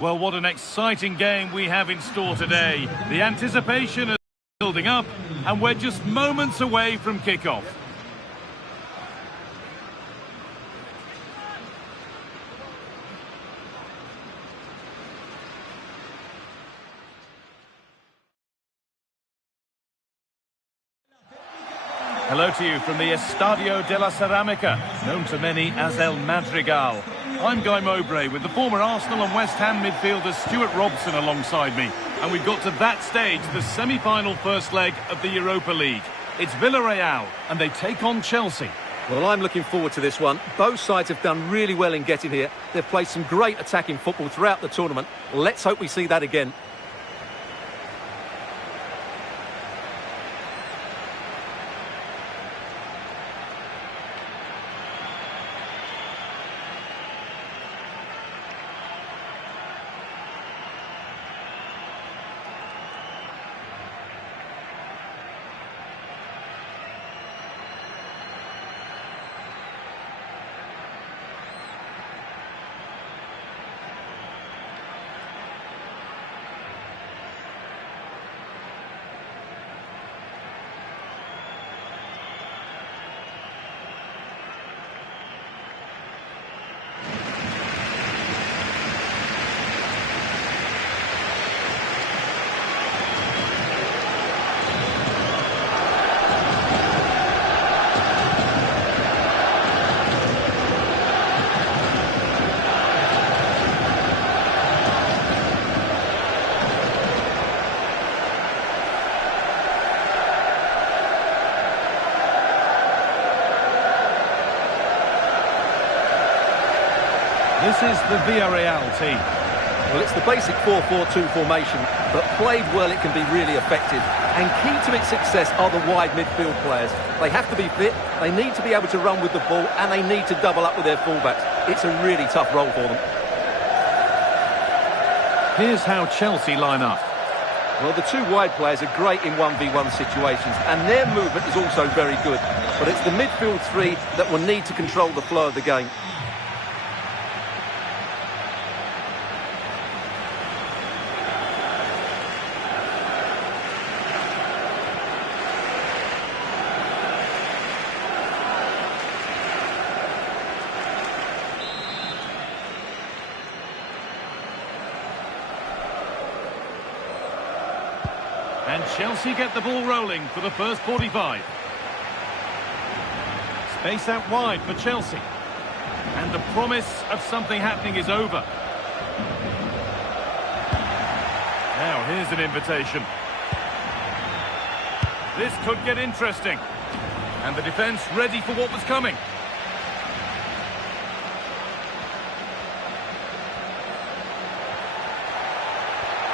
Well, what an exciting game we have in store today. The anticipation is building up, and we're just moments away from kickoff. Hello to you from the Estadio de la Ceramica, known to many as El Madrigal. I'm Guy Mowbray with the former Arsenal and West Ham midfielder Stuart Robson alongside me. And we've got to that stage, the semi-final first leg of the Europa League. It's Villarreal, and they take on Chelsea. Well, I'm looking forward to this one. Both sides have done really well in getting here. They've played some great attacking football throughout the tournament. Let's hope we see that again. This is the Villarreal team. Well, it's the basic 4-4-2 formation, but played well it can be really effective. And key to its success are the wide midfield players. They have to be fit, they need to be able to run with the ball, and they need to double up with their fullbacks. It's a really tough role for them. Here's how Chelsea line up. Well, the two wide players are great in 1v1 situations, and their movement is also very good. But it's the midfield three that will need to control the flow of the game. And Chelsea get the ball rolling for the first 45. Space out wide for Chelsea. And the promise of something happening is over. Now here's an invitation. This could get interesting. And the defence ready for what was coming.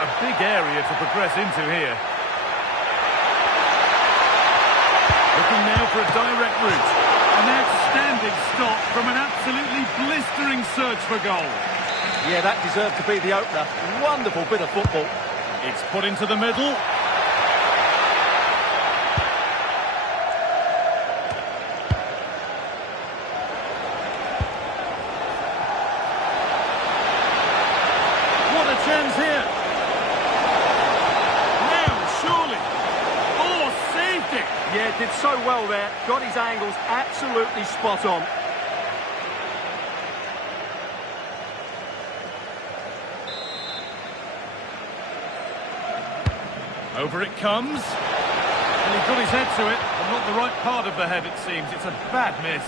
A big area to progress into here. Looking now for a direct route. An outstanding stop from an absolutely blistering search for goal. Yeah, that deserved to be the opener. Wonderful bit of football. It's put into the middle. What a chance here. Yeah, did so well there. Got his angles absolutely spot on. Over it comes. And he got his head to it, but not the right part of the head, it seems. It's a bad miss.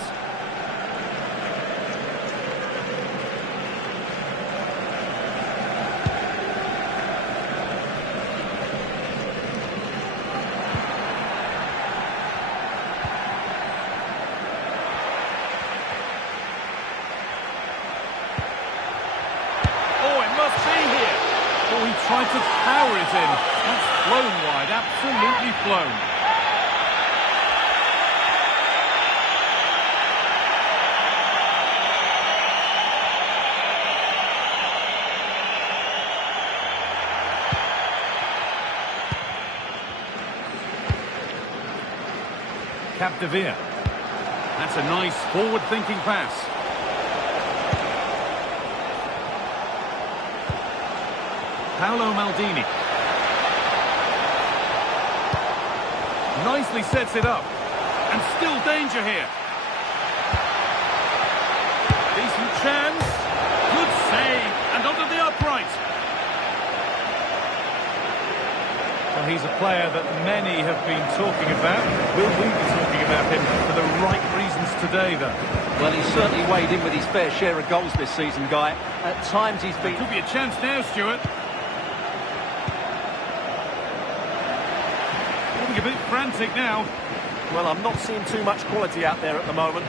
Oh, he tried to power it in. That's flown wide, absolutely flown. Capdevere. That's a nice forward-thinking pass. Paolo Maldini. Nicely sets it up. And still danger here. Decent chance. Good save. And onto the upright. Well, he's a player that many have been talking about. Will we be talking about him for the right reasons today, though? Well, he's certainly weighed in with his fair share of goals this season, Guy. At times he's been... Could be a chance now, Stuart. Looking a bit frantic now. Well, I'm not seeing too much quality out there at the moment.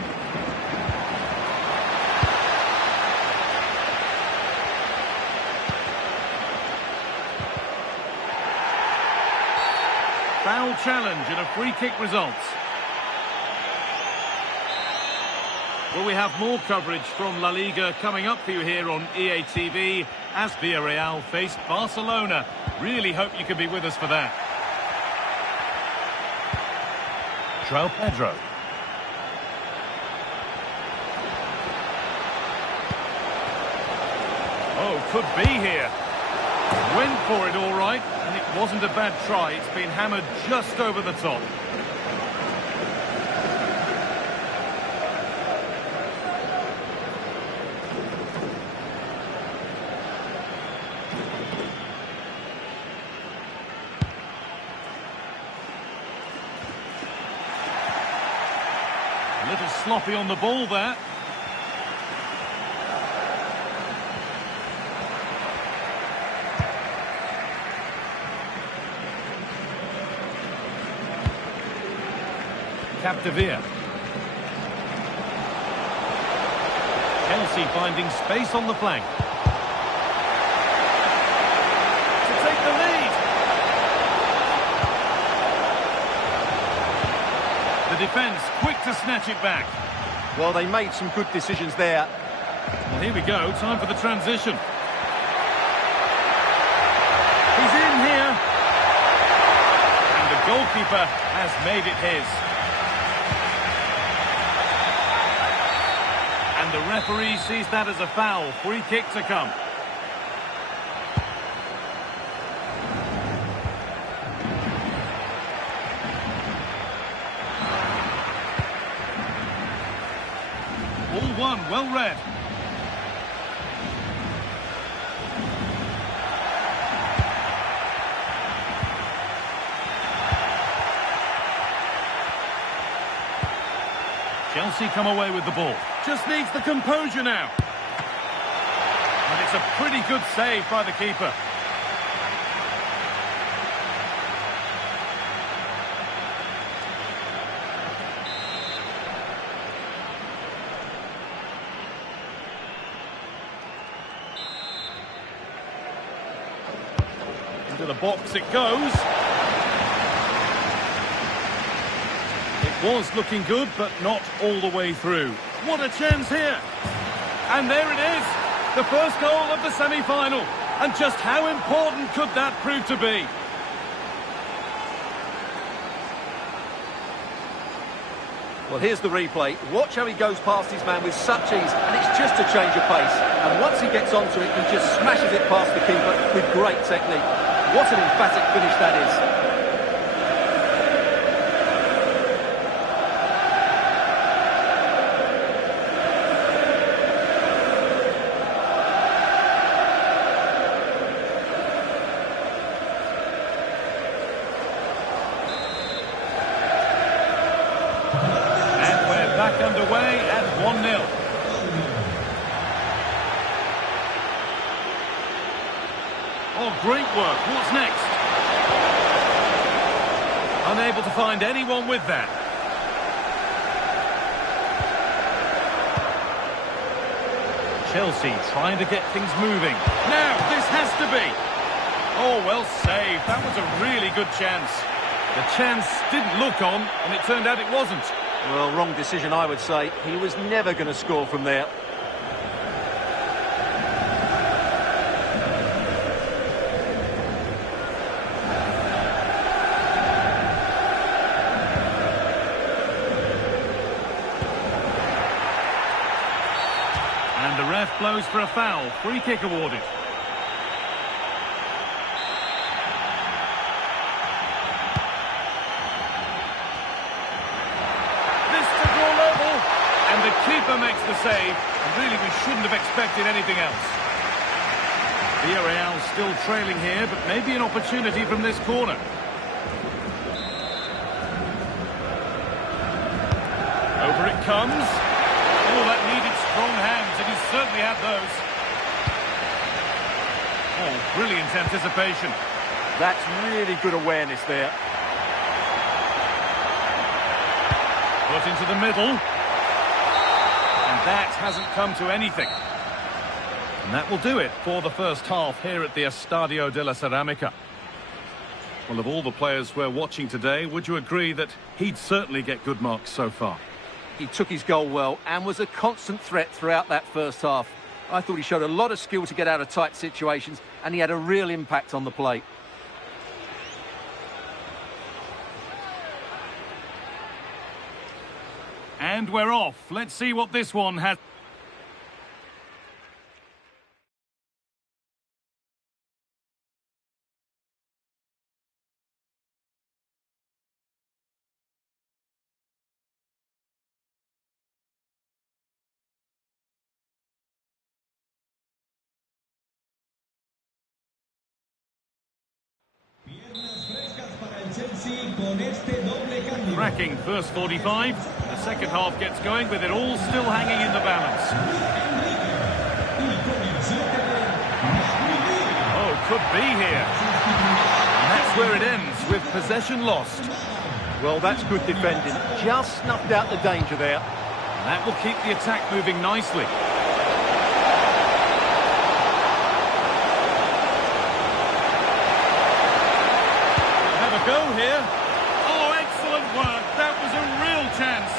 Foul challenge and a free kick results. Well, we have more coverage from La Liga coming up for you here on EA TV as Villarreal face Barcelona. Really hope you can be with us for that. João Pedro. Oh, could be here. Went for it all right, and it wasn't a bad try. It's been hammered just over the top. A little sloppy on the ball there. Capdevere. Chelsea finding space on the flank. To take the lead. The defence quick to snatch it back. Well, they made some good decisions there. Well, here we go. Time for the transition. He's in here. And the goalkeeper has made it his. And the referee sees that as a foul. Free kick to come. All one, well read. Chelsea come away with the ball. Just needs the composure now. And it's a pretty good save by the keeper. Into the box it goes. Was looking good, but not all the way through. What a chance here. And there it is. The first goal of the semi-final. And just how important could that prove to be? Well, here's the replay. Watch how he goes past his man with such ease, and it's just a change of pace. And once he gets onto it, he just smashes it past the keeper with great technique. What an emphatic finish that is. Back underway at 1-0. Oh, great work. What's next? Unable to find anyone with that. Chelsea trying to get things moving. Now, this has to be. Oh, well saved. That was a really good chance. The chance didn't look on, and it turned out it wasn't. Well, wrong decision, I would say. He was never going to score from there. And the ref blows for a foul. Free kick awarded. And the keeper makes the save. And really, we shouldn't have expected anything else. Villarreal still trailing here, but maybe an opportunity from this corner. Over it comes. Oh, that needed strong hands, and he certainly had those. Oh, brilliant anticipation. That's really good awareness there. Put into the middle. And that hasn't come to anything. And that will do it for the first half here at the Estadio de la Ceramica. Well, of all the players we're watching today, would you agree that he'd certainly get good marks so far? He took his goal well and was a constant threat throughout that first half. I thought he showed a lot of skill to get out of tight situations, and he had a real impact on the plate. And we're off. Let's see what this one has. Cracking first 45. The second half gets going with it all still hanging in the balance. Oh, could be here. And that's where it ends, with possession lost. Well, that's good defending. Just snuffed out the danger there. And that will keep the attack moving nicely. Have a go here. Oh, excellent work. That was a real chance.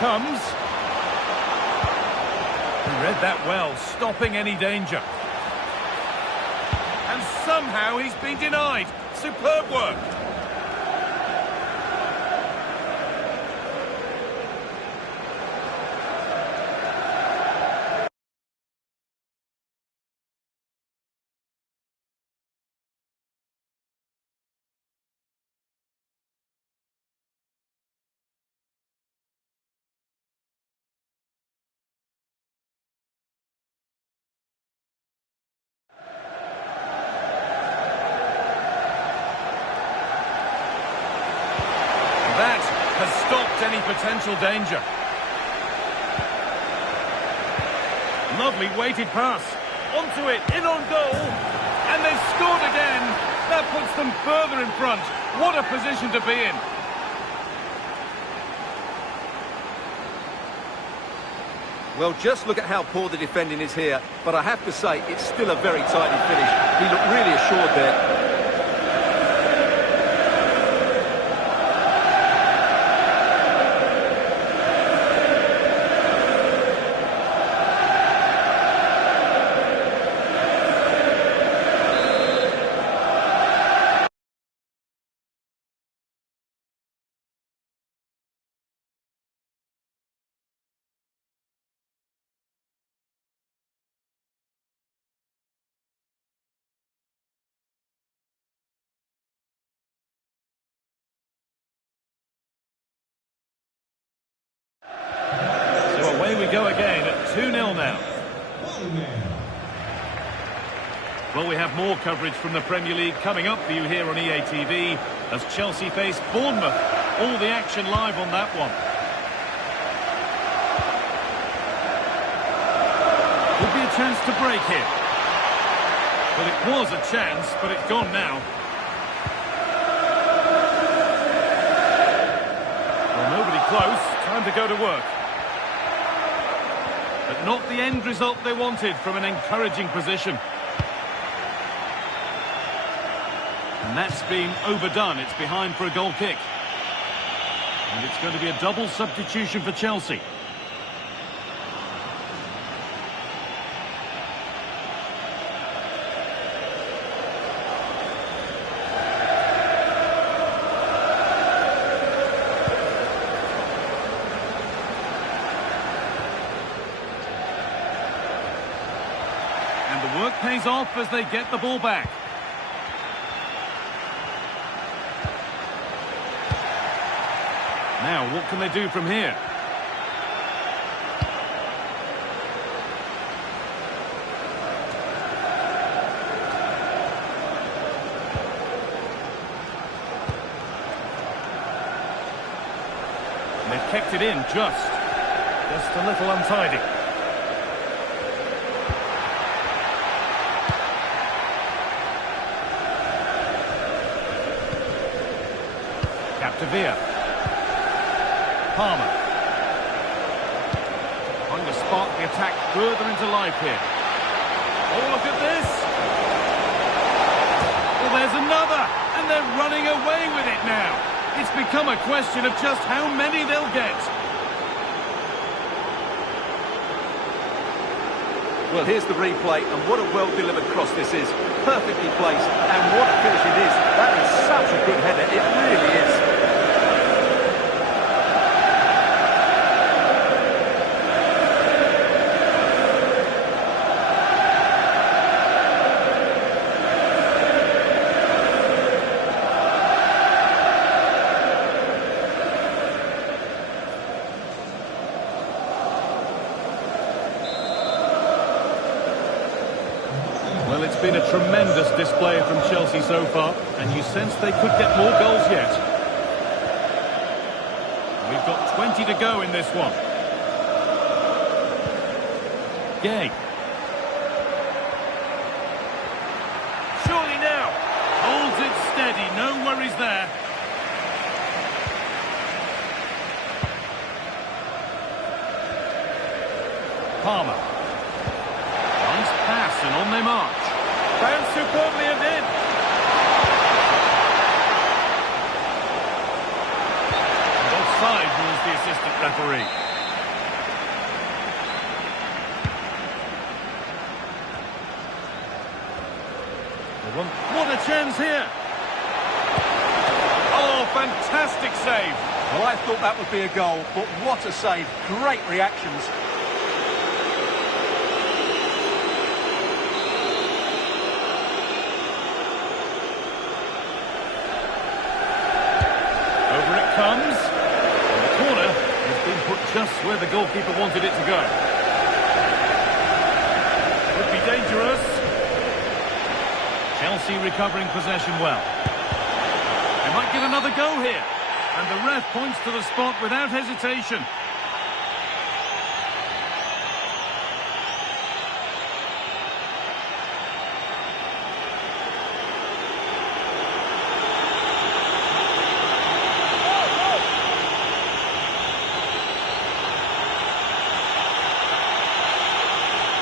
Comes. He read that well, stopping any danger. And somehow he's been denied. Superb work. That has stopped any potential danger. Lovely weighted pass. Onto it, in on goal. And they've scored again. That puts them further in front. What a position to be in. Well, just look at how poor the defending is here. But I have to say, it's still a very tidy finish. He looked really assured there. Away we go again at 2-0 now. Well, we have more coverage from the Premier League coming up for you here on EA TV as Chelsea face Bournemouth. All the action live on that one. Could be a chance to break here. Well, it was a chance, but it's gone now. Well, nobody close. Time to go to work. But not the end result they wanted from an encouraging position. And that's been overdone. It's behind for a goal kick. And it's going to be a double substitution for Chelsea. work pays off as they get the ball back. Now, what can they do from here? They've kept it in just a little untidy. Cheasea. Palmer. Trying to spark the attack further into life here. Oh, look at this! Well, there's another! And they're running away with it now. It's become a question of just how many they'll get. Well, here's the replay, and what a well-delivered cross this is. Perfectly placed, and what a finish it is. That is such a good header, it really is. Well, it's been a tremendous display from Chelsea so far, and you sense they could get more goals yet. We've got 20 to go in this one. Gay. Surely now. Holds it steady, no worries there. Palmer. Nice pass and on they march. Bounced superbly and in. And offside rules the assistant referee. What a chance here. Oh, fantastic save. Well, I thought that would be a goal, but what a save. Great reactions. Comes. And the corner has been put just where the goalkeeper wanted it to go. Could be dangerous. Chelsea recovering possession well. They might get another go here. And the ref points to the spot without hesitation.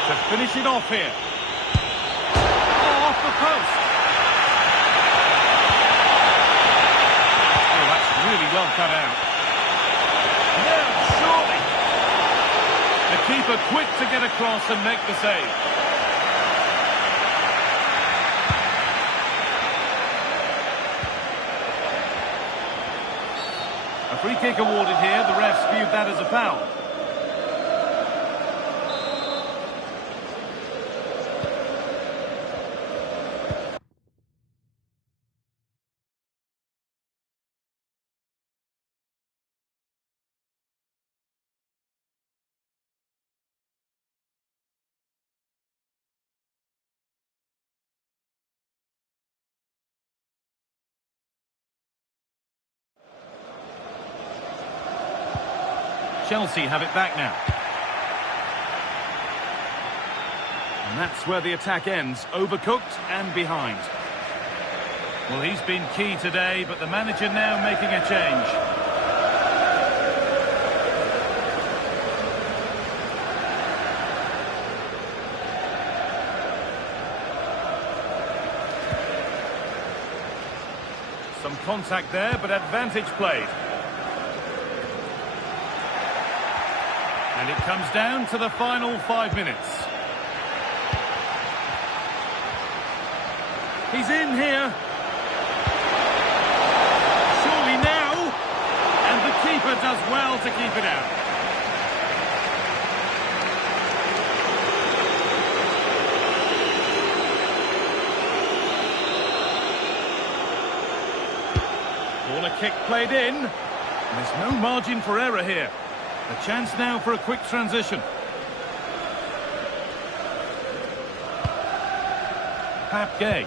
To finish it off here. Oh, off the post. Oh, that's really well cut out. No, surely. The keeper quick to get across and make the save. A free kick awarded here. The refs viewed that as a foul. Chelsea have it back now. And that's where the attack ends, overcooked and behind. Well, he's been key today, but the manager now making a change. Some contact there, but advantage played. And it comes down to the final 5 minutes. He's in here. Surely now. And the keeper does well to keep it out. a kick played in. And there's no margin for error here. A chance now for a quick transition. Pap Gay.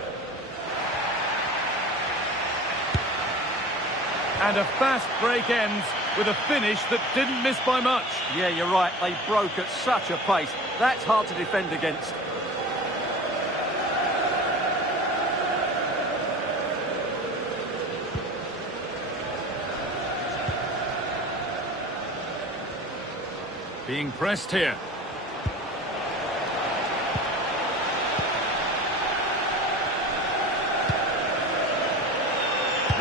And a fast break ends with a finish that didn't miss by much. Yeah, you're right. They broke at such a pace. That's hard to defend against. Being pressed here.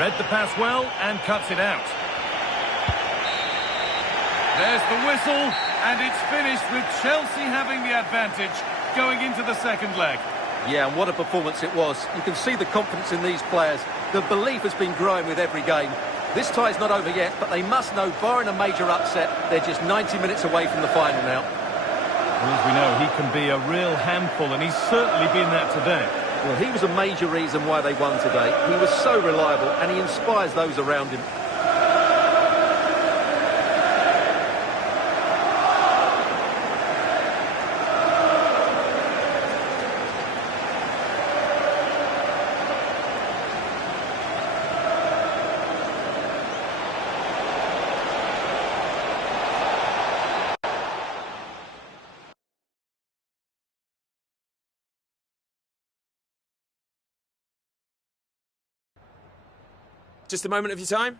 Read the pass well and cuts it out. There's the whistle, and it's finished with Chelsea having the advantage going into the second leg. Yeah, and what a performance it was. You can see the confidence in these players. The belief has been growing with every game. This tie's not over yet, but they must know, barring a major upset, they're just 90 minutes away from the final now. Well, as we know, he can be a real handful, and he's certainly been that today. Well, he was a major reason why they won today. He was so reliable, and he inspires those around him. Just a moment of your time.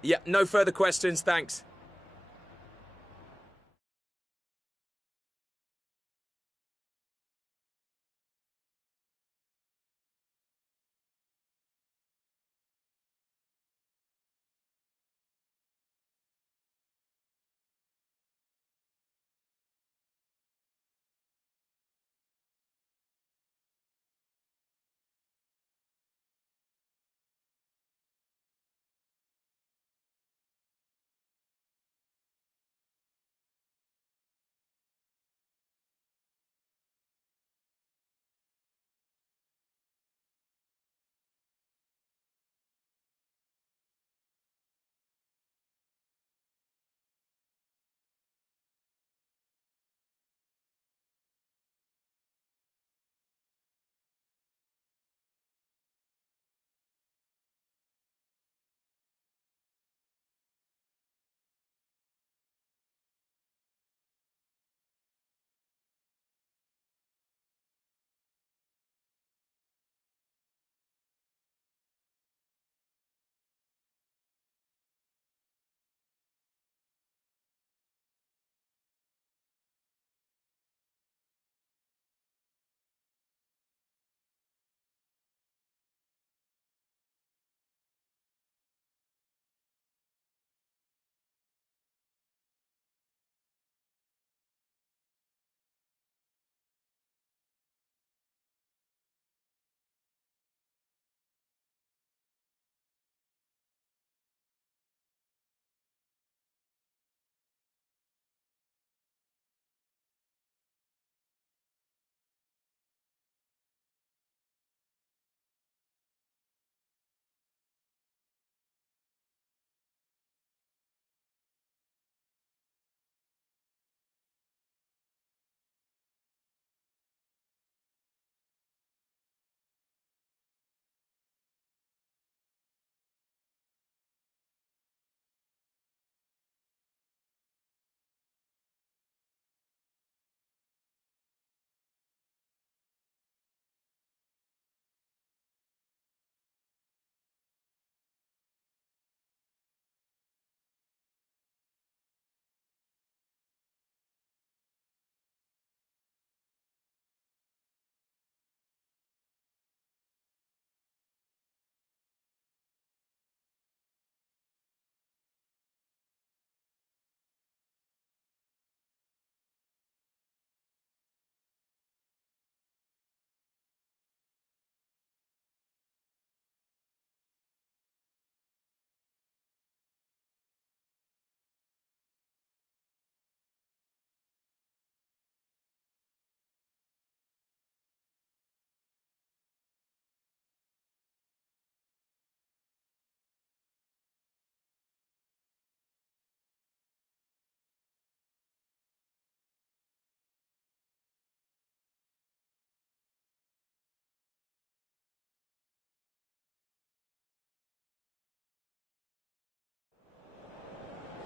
Yeah, no further questions, thanks.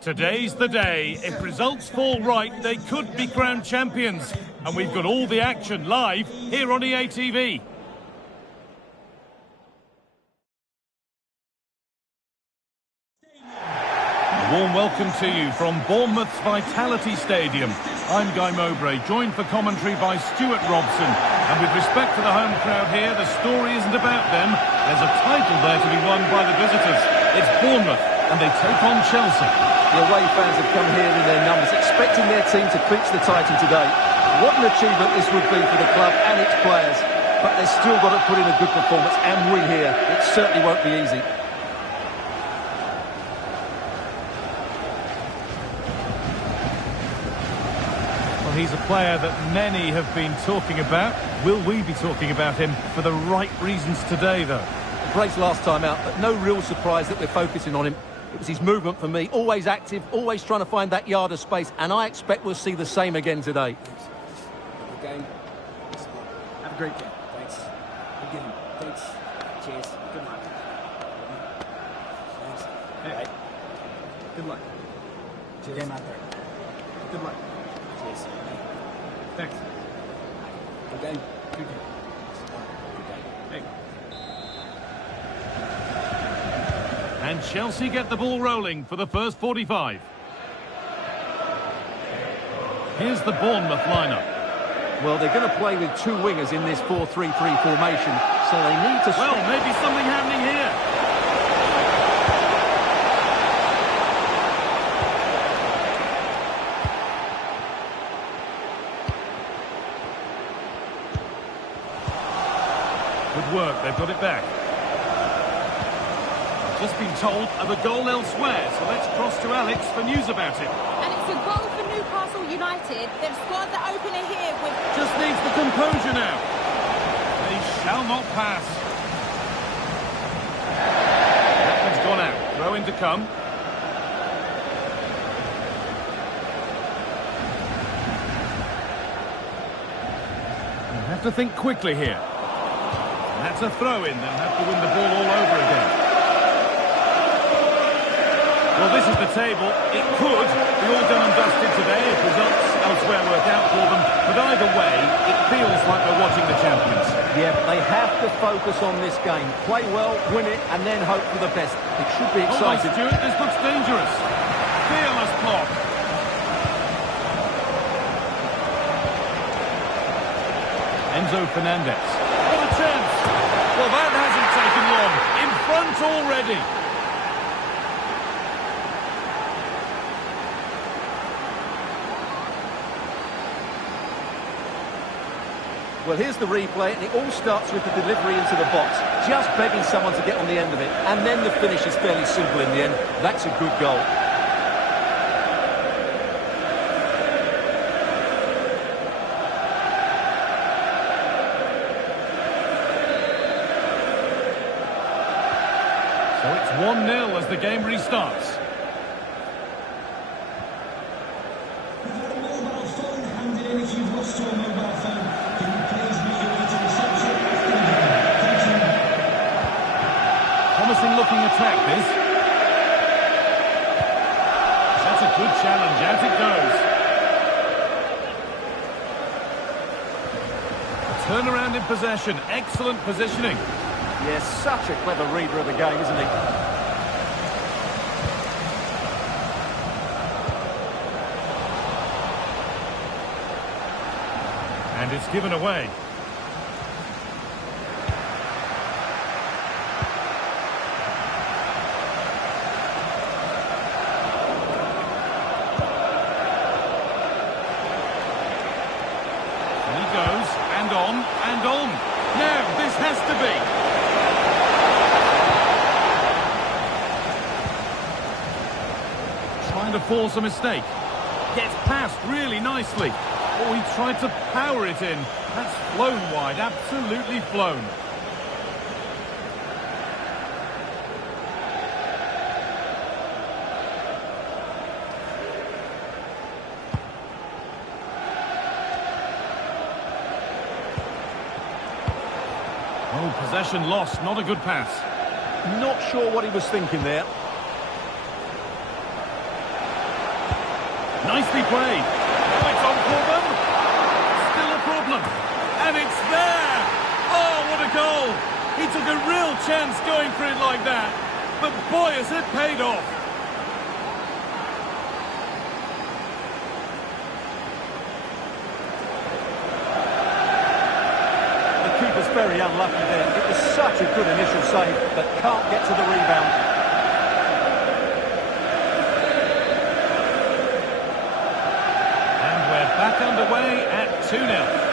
Today's the day. If results fall right, they could be crowned champions. And we've got all the action live here on EATV. A warm welcome to you from Bournemouth's Vitality Stadium. I'm Guy Mowbray, joined for commentary by Stuart Robson. And with respect to the home crowd here, the story isn't about them. There's a title there to be won by the visitors. It's Bournemouth, and they take on Chelsea. The away fans have come here in their numbers, expecting their team to clinch the title today. What an achievement this would be for the club and its players. But they've still got to put in a good performance and win here. It certainly won't be easy. Well, he's a player that many have been talking about. Will we be talking about him for the right reasons today, though? Brace last time out, but no real surprise that we're focusing on him. It was his movement for me, always active, always trying to find that yard of space, and I expect we'll see the same again today. Good game. Have a great game. Thanks. Good game. Thanks. Cheers. Good luck. Thanks. Hey. Good luck. Cheers. Game out there. Good luck. Cheers. Thanks. Good game. Good game. Good game. Hey. And Chelsea get the ball rolling for the first 45. Here's the Bournemouth lineup. Well, they're going to play with two wingers in this 4-3-3 formation, so they need to... Well, maybe something happening here. Good work, they've got it back. Just been told of a goal elsewhere, so let's cross to Alex for news about it. And it's a goal for Newcastle United. They've scored the opener here with... Just needs the composure now. They shall not pass. That one's gone out. Throw in to come. You have to think quickly here. And that's a throw-in. They'll have to win the ball all over again. Well, this is the table. It could be all done and dusted today if results elsewhere work out for them. But either way, it feels like we're watching the champions. Yeah, they have to focus on this game. Play well, win it, and then hope for the best. It should be exciting. Hold on, Stuart. This looks dangerous. Fearless block. Enzo Fernandez. What a chance. Well, that hasn't taken long. In front already. Well, here's the replay, and it all starts with the delivery into the box. Just begging someone to get on the end of it. And then the finish is fairly simple in the end. That's a good goal. So it's 1-0 as the game restarts. Looking attack this. That's a good challenge. Out it goes. A turnaround in possession. Excellent positioning. Yes, such a clever reader of the game, isn't he? And it's given away. And on. Now, this has to be. Trying to force a mistake. Gets past really nicely. Oh, he tried to power it in. That's flown wide, absolutely flown. Oh, possession lost, not a good pass. Not sure what he was thinking there. Nicely played. Oh, it's on for them. Still a problem. And it's there. Oh, what a goal. He took a real chance going for it like that. But boy, has it paid off. The keeper's very unlucky there. It was such a good initial save, but can't get to the rebound. And we're back underway at 2-0.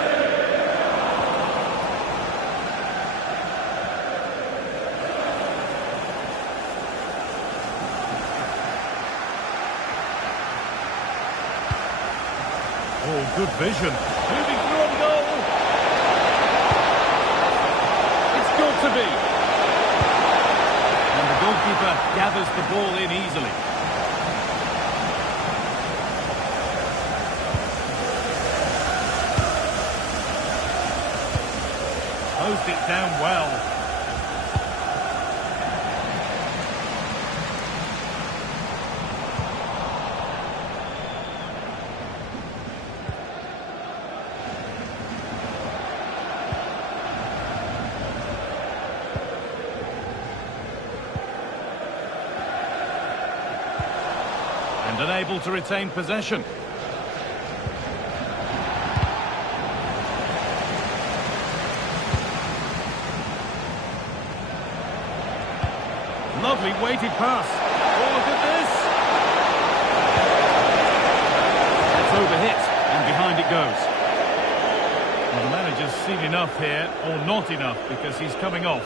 Oh, good vision. Moving through on goal. It's got to be. And the goalkeeper gathers the ball in easily. Closed it down well. And unable to retain possession. Lovely weighted pass. Oh, look at this. That's overhit, and behind it goes. Well, the manager's seen enough here, or not enough, because he's coming off.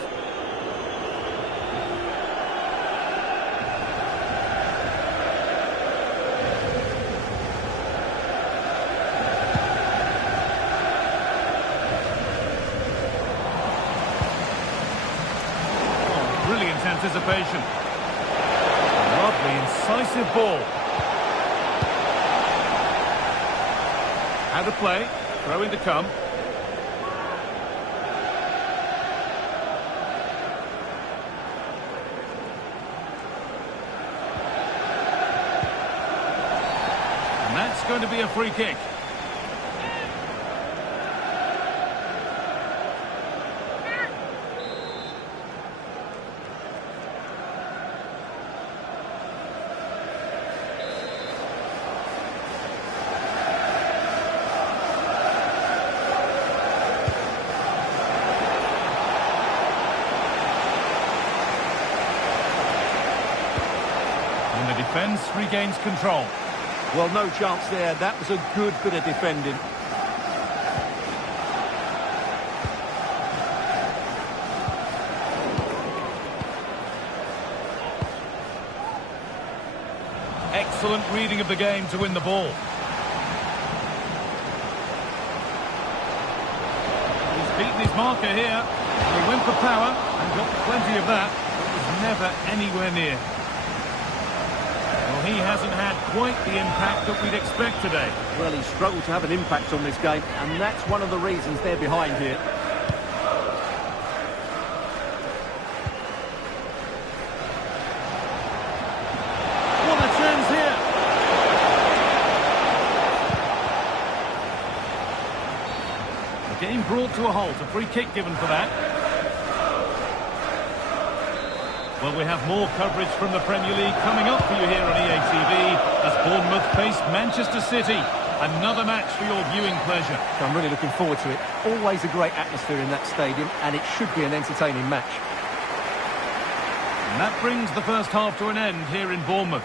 Brilliant anticipation. Lovely, incisive ball. Out of play. Throw in to come. And that's going to be a free kick. And the defence regains control. Well, no chance there. That was a good bit of defending. Excellent reading of the game to win the ball. He's beaten his marker here. He went for power and got plenty of that. It was never anywhere near. Well, he hasn't had quite the impact that we'd expect today. Well, he struggled to have an impact on this game, and that's one of the reasons they're behind here. What a chance here! The game brought to a halt, a free kick given for that. Well, we have more coverage from the Premier League coming up for you here on EATV as Bournemouth face Manchester City. Another match for your viewing pleasure. So I'm really looking forward to it. Always a great atmosphere in that stadium, and it should be an entertaining match. And that brings the first half to an end here in Bournemouth.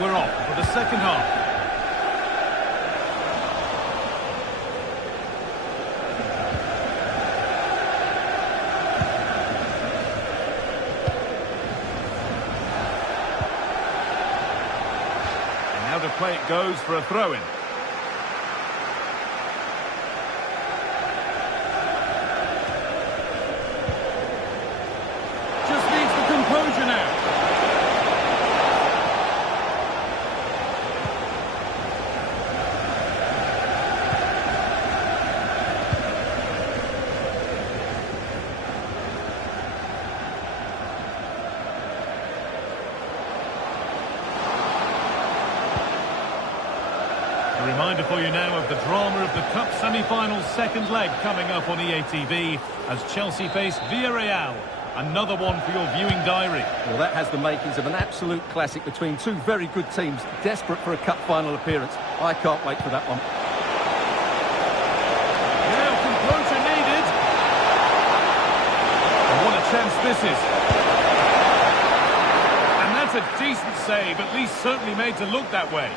we're off for the second half. And now the play it goes for a throw-in. Just needs the composure now. A reminder for you now of the drama of the Cup semi-final's second leg coming up on EATV as Chelsea face Villarreal. Another one for your viewing diary. Well, that has the makings of an absolute classic between two very good teams, desperate for a cup final appearance. I can't wait for that one. Now composure needed. And what a chance this is. And that's a decent save, at least certainly made to look that way.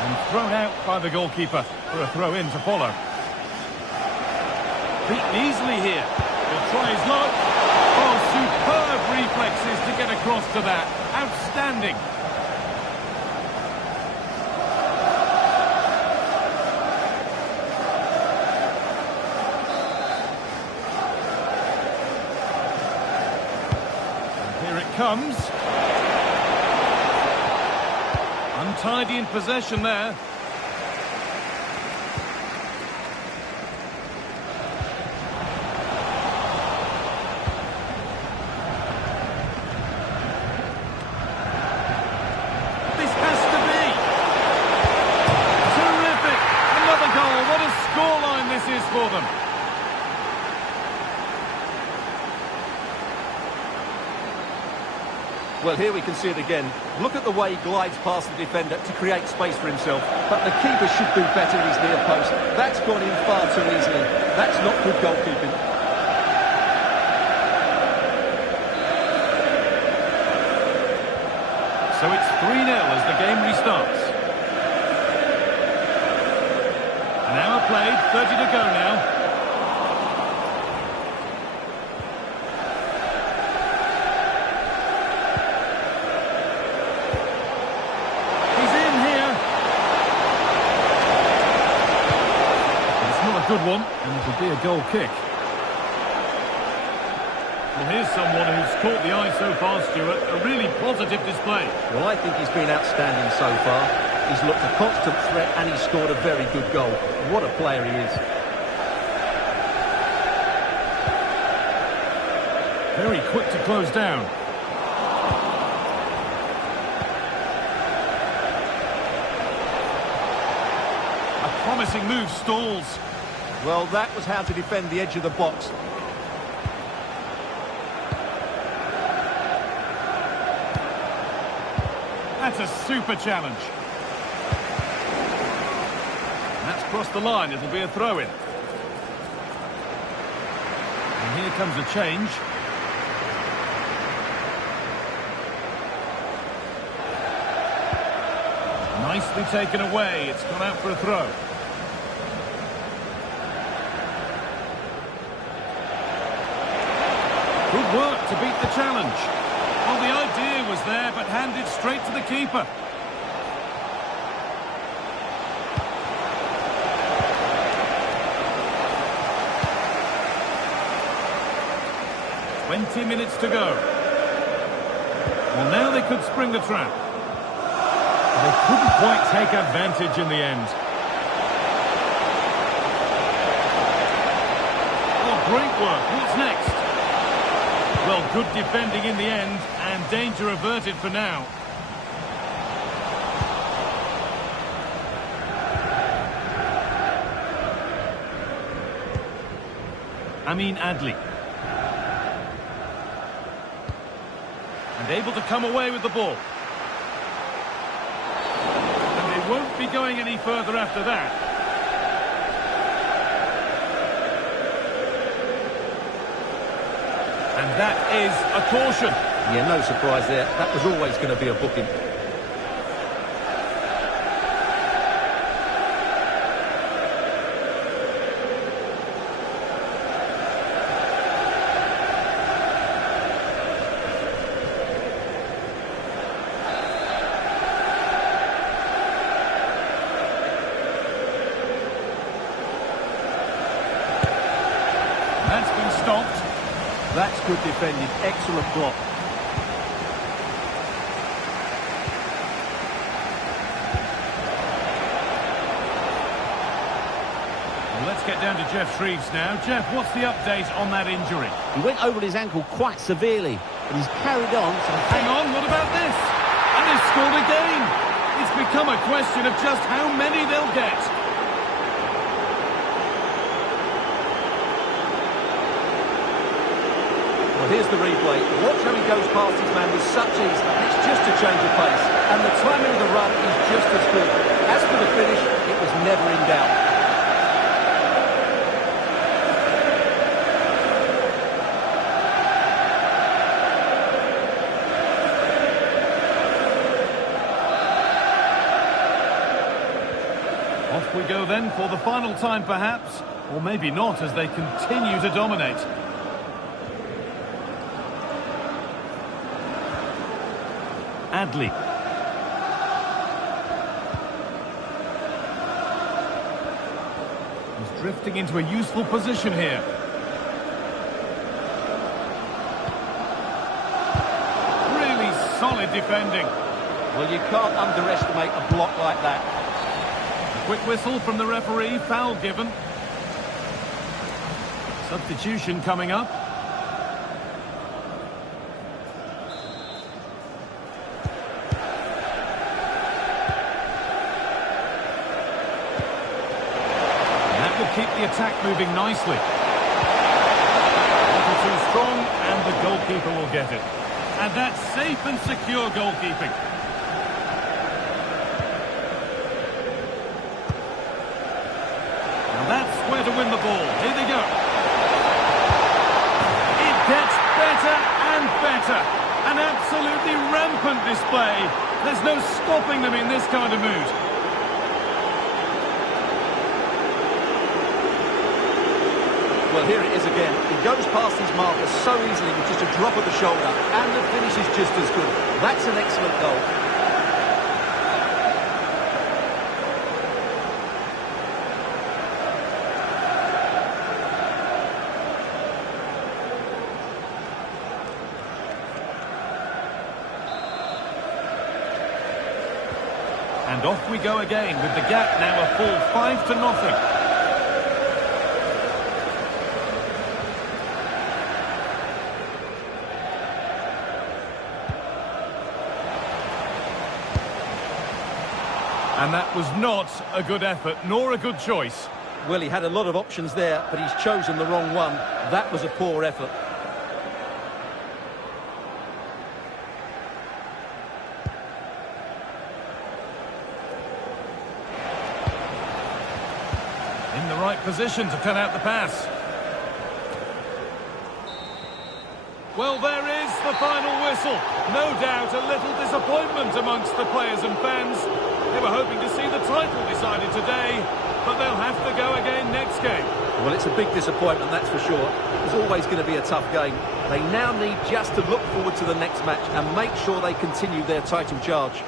And thrown out by the goalkeeper for a throw-in to follow. Beaten easily here. He'll try his luck. Oh, superb reflexes to get across to that. Outstanding. And here it comes. Untidy in possession there. This has to be. Terrific. Another goal. What a scoreline this is for them. Well, here we can see it again. Look at the way he glides past the defender to create space for himself. But the keeper should do better in his near post. That's gone in far too easily. That's not good goalkeeping. So it's 3-0 as the game restarts. An hour played, 30 to go now. Good one, and it'll be a goal kick. Well, here's someone who's caught the eye so far, Stuart. A really positive display. Well, I think he's been outstanding so far. He's looked a constant threat and he's scored a very good goal. What a player he is. Very quick to close down. A promising move stalls. Well, that was how to defend the edge of the box. That's a super challenge. And that's crossed the line. It'll be a throw-in. And here comes a change. Nicely taken away. It's gone out for a throw. Good work to beat the challenge. Well, the idea was there, but handed straight to the keeper. "20 minutes to go. Well, now they could spring the trap. They couldn't quite take advantage in the end. Oh, great work. What's next? Well, good defending in the end, and danger averted for now. Adli. And able to come away with the ball. And they won't be going any further after that. And That is a caution. Yeah, no surprise there. That was always going to be a booking. That's been stopped. That's good defending. Excellent block. Well, let's get down to Jeff Shreves now. Jeff, what's the update on that injury? He went over his ankle quite severely, but he's carried on. So Hang on, what about this? And they've scored again. It's become a question of just how many they'll get. Well, here's the replay. Watch how he goes past his man with such ease. It's just a change of pace. And the timing of the run is just as good. As for the finish, it was never in doubt. Off we go then for the final time perhaps, or maybe not as they continue to dominate. Adley. He's drifting into a useful position here. Really solid defending. Well, you can't underestimate a block like that. Quick whistle from the referee, foul given. Substitution coming up. And that will keep the attack moving nicely. A little too strong, and the goalkeeper will get it. And that's safe and secure goalkeeping. That's where to win the ball. Here they go. It gets better and better. An absolutely rampant display. There's no stopping them in this kind of mood. Well, here it is again. He goes past his marker so easily with just a drop of the shoulder. And the finish is just as good. That's an excellent goal. And off we go again with the gap now a full 5-0. And that was not a good effort, nor a good choice. Well, he had a lot of options there, but he's chosen the wrong one. That was a poor effort. In the right position to turn out the pass. Well, there is the final whistle. No doubt a little disappointment amongst the players and fans. They were hoping to see the title decided today, but they'll have to go again next game. Well, it's a big disappointment, that's for sure. It's always going to be a tough game. They now need just to look forward to the next match and make sure they continue their title charge.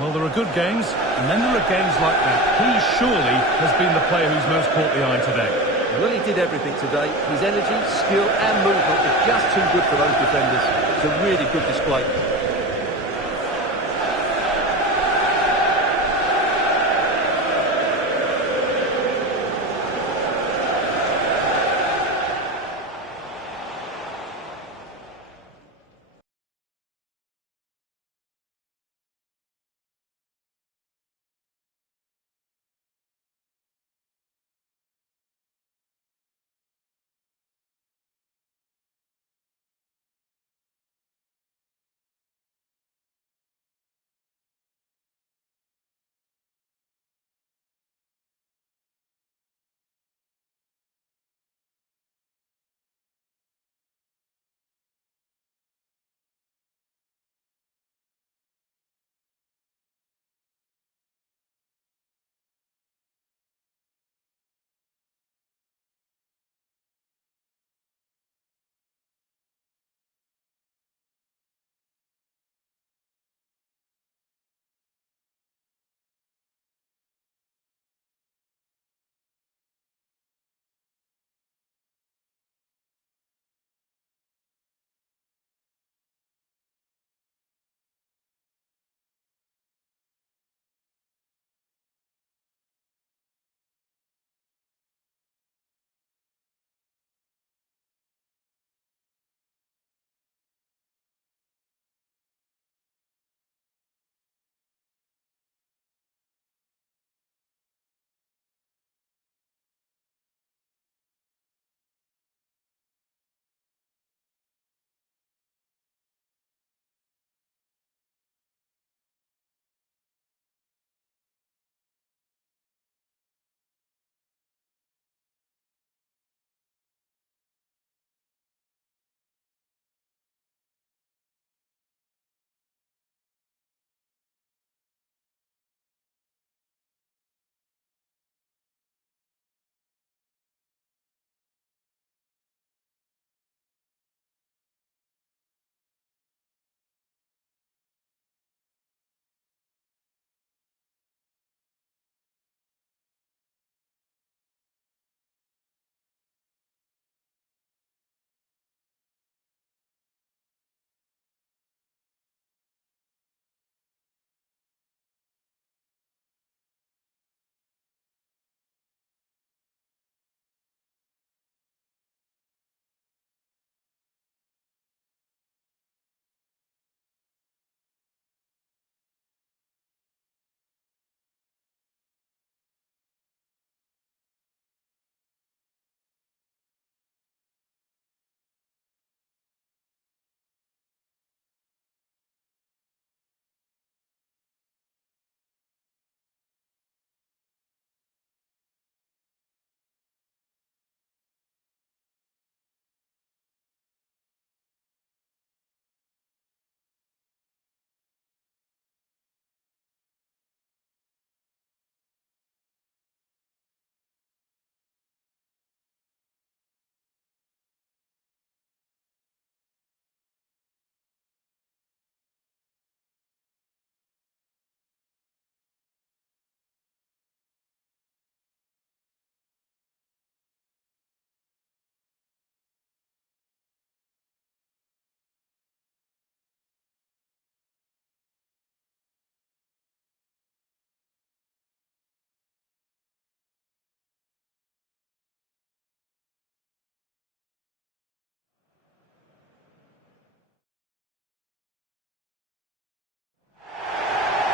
Well, there are good games, and then there are games like that. He surely has been the player who's most caught the eye today. Well, he did everything today. His energy, skill and movement were just too good for those defenders. It's a really good display.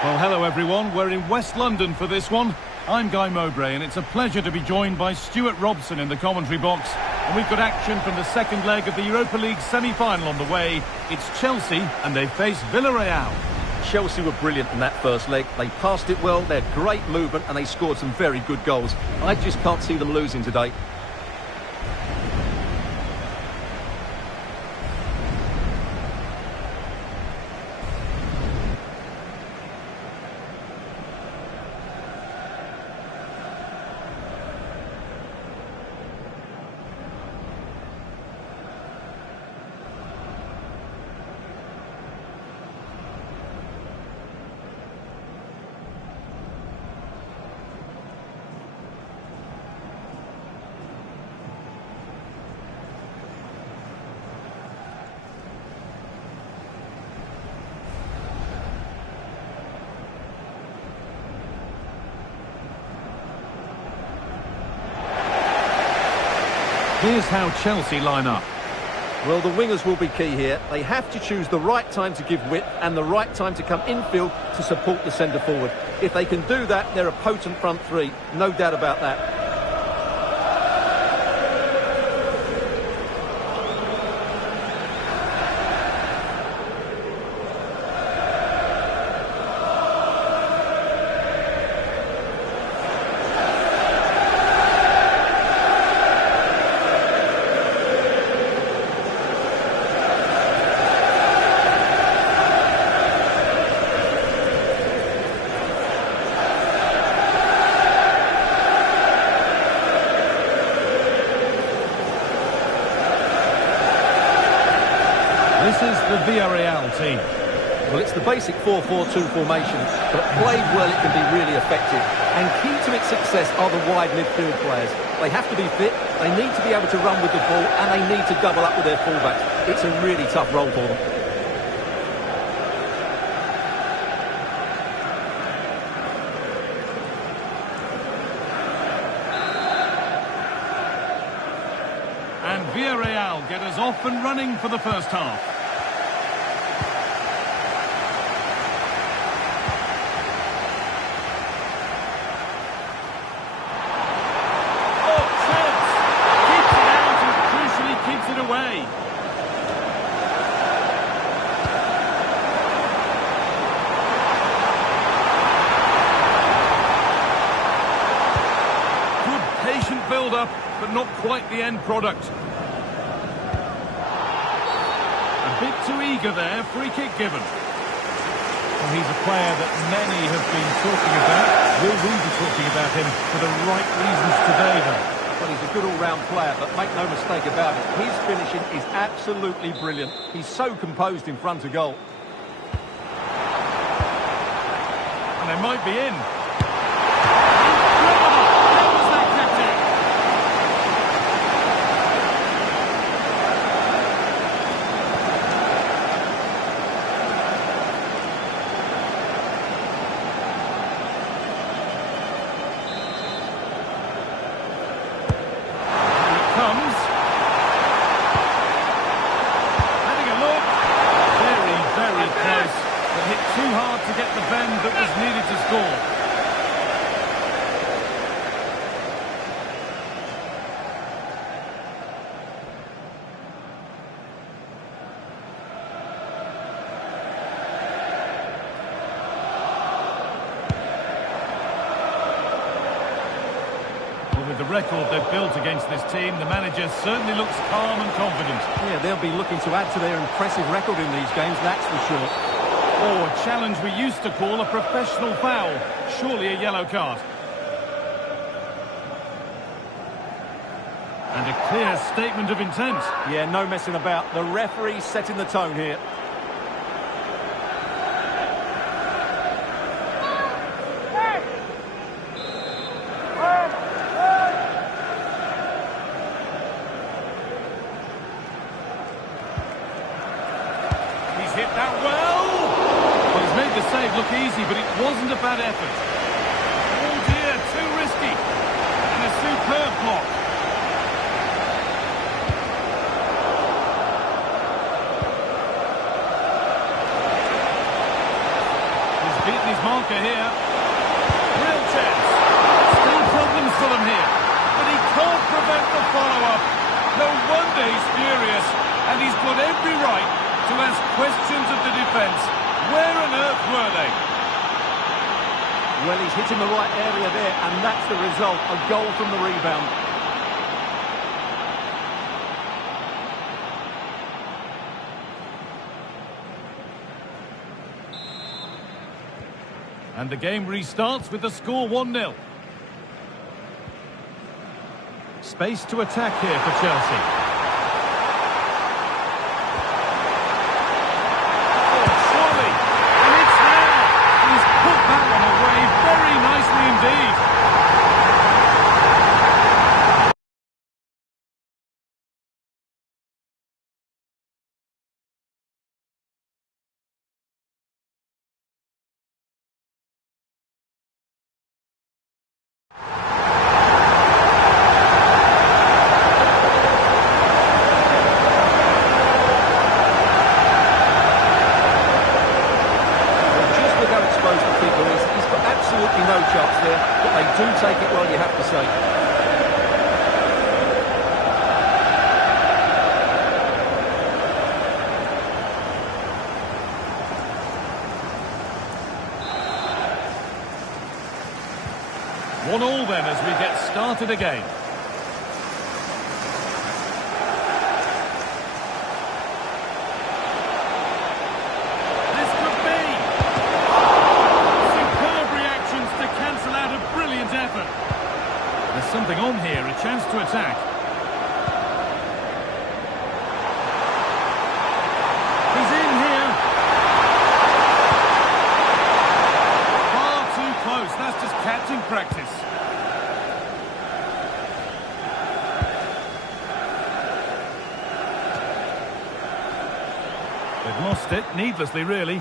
Well, hello everyone. We're in West London for this one. I'm Guy Mowbray, and it's a pleasure to be joined by Stuart Robson in the commentary box. And we've got action from the second leg of the Europa League semi-final on the way. It's Chelsea, and they face Villarreal. Chelsea were brilliant in that first leg. They passed it well, they had great movement, and they scored some very good goals. I just can't see them losing today. Here's how Chelsea line up. Well, the wingers will be key here. They have to choose the right time to give width and the right time to come infield to support the centre forward. If they can do that, they're a potent front three. No doubt about that. This is the Villarreal team. Well, it's the basic 4-4-2 formation, but played well it can be really effective. And key to its success are the wide midfield players. They have to be fit, they need to be able to run with the ball, and they need to double up with their fullbacks. It's a really tough role for them. And Villarreal get us off and running for the first half. Oh, chance! Keeps it out and crucially keeps it away. Good patient build-up, but not quite the end product. A bit too eager there, free kick given. Well, he's a player that many have been talking about. Will we be talking about him for the right reasons today, though? Well, he's a good all-round player, but make no mistake about it, his finishing is absolutely brilliant. He's so composed in front of goal. And they might be in. Incredible! How was that kept in? Here it comes. Having a look. Very, very close. But hit too hard to get the bend that was needed to score. Well, with the record they've built against this team, the manager certainly looks calm and confident. Yeah, they'll be looking to add to their impressive record in these games, that's for sure. Oh, a challenge we used to call a professional foul. Surely a yellow card. And a clear statement of intent. Yeah, no messing about. The referee setting the tone here. He's hit that well. Well, he's made the save look easy, but it wasn't a bad effort. Oh dear, too risky. And a superb block. He's beaten beaten his marker here. Real chance. Still problems for them here. But he can't prevent the follow-up. No wonder he's furious. And he's got every right to ask questions of the defence. Where on earth were they? Well, he's hitting the right area there, and that's the result. A goal from the rebound. And the game restarts with the score 1-0. Space to attack here for Chelsea. Oh, surely! And it's there! He's put that one away very nicely indeed. No chance there, but they do take it well, you have to say. One all then as we get started again. There's something on here, a chance to attack. He's in here. Far too close, that's just catching practice. They've lost it, needlessly really.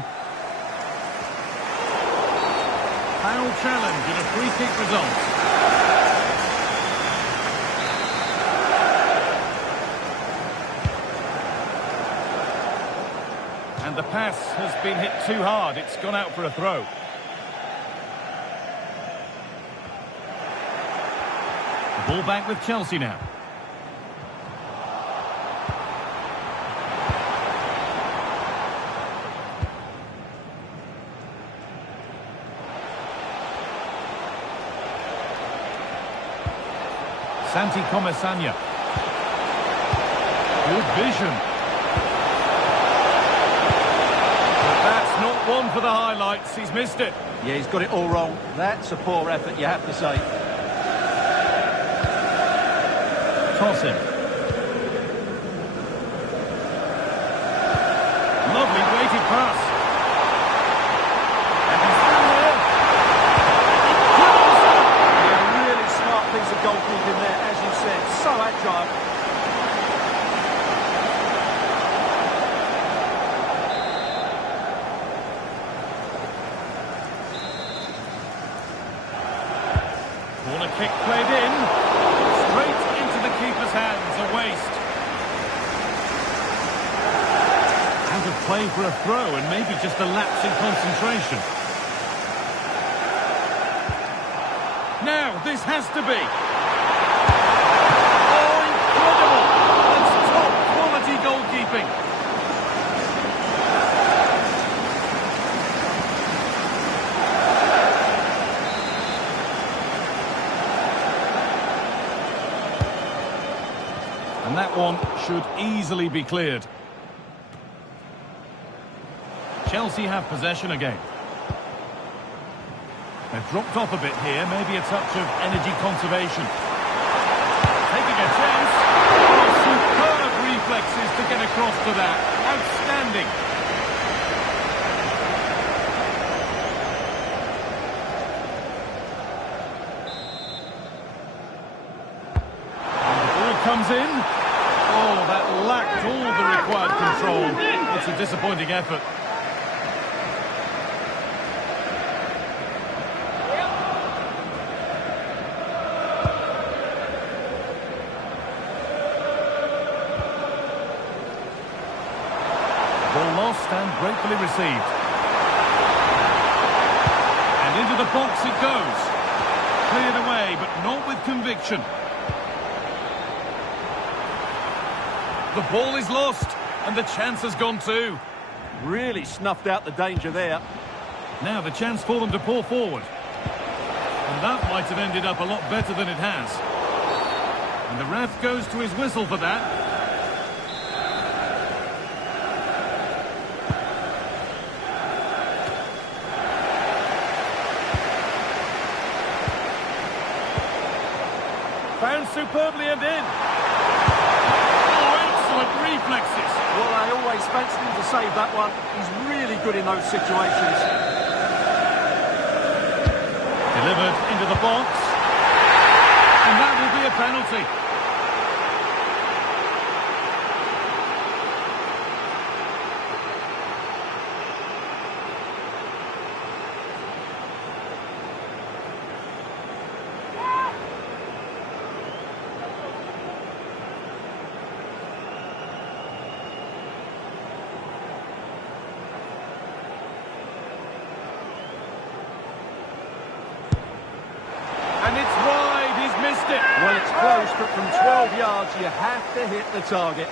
Foul challenge and a free kick result. And the pass has been hit too hard. It's gone out for a throw. The ball back with Chelsea now. Santi Comesanya. Good vision. That's not one for the highlights. He's missed it. Yeah, he's got it all wrong. That's a poor effort, you have to say. Toss him. Lovely weighted pass. And he's through here. Yeah, really smart piece of goalkeeping there, as you said. So agile. Corner kick played in. Straight into the keeper's hands. A waste. Out of play for a throw and maybe just a lapse in concentration. Now, this has to be. Oh, incredible! That's top quality goalkeeping. And that one should easily be cleared. Chelsea have possession again. They've dropped off a bit here, maybe a touch of energy conservation. Taking a chance. Oh, superb reflexes to get across to that. Outstanding. And the ball comes in. Oh, that lacked all the required control. It's a disappointing effort. Ball lost and gratefully received. And into the box it goes. Cleared away, but not with conviction. The ball is lost, and the chance has gone too. Really snuffed out the danger there. Now the chance for them to pour forward. And that might have ended up a lot better than it has. And the ref goes to his whistle for that. Found superbly and in. Oh, excellent reflexes. Well, I always fancied him to save that one. He's really good in those situations. Delivered into the box. And that will be a penalty. And it's wide, he's missed it. Well, it's close, but from 12 yards, you have to hit the target.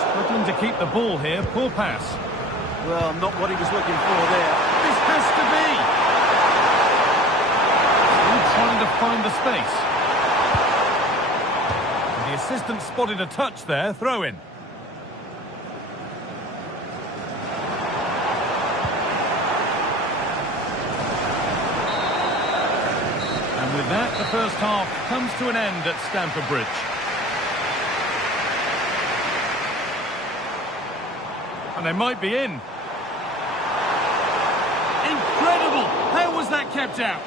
Struggling to keep the ball here, poor pass. Well, not what he was looking for there. This has to be. Trying to find the space. The assistant spotted a touch there, throw in. And with that, the first half comes to an end at Stamford Bridge. And they might be in. Incredible! How was that kept out?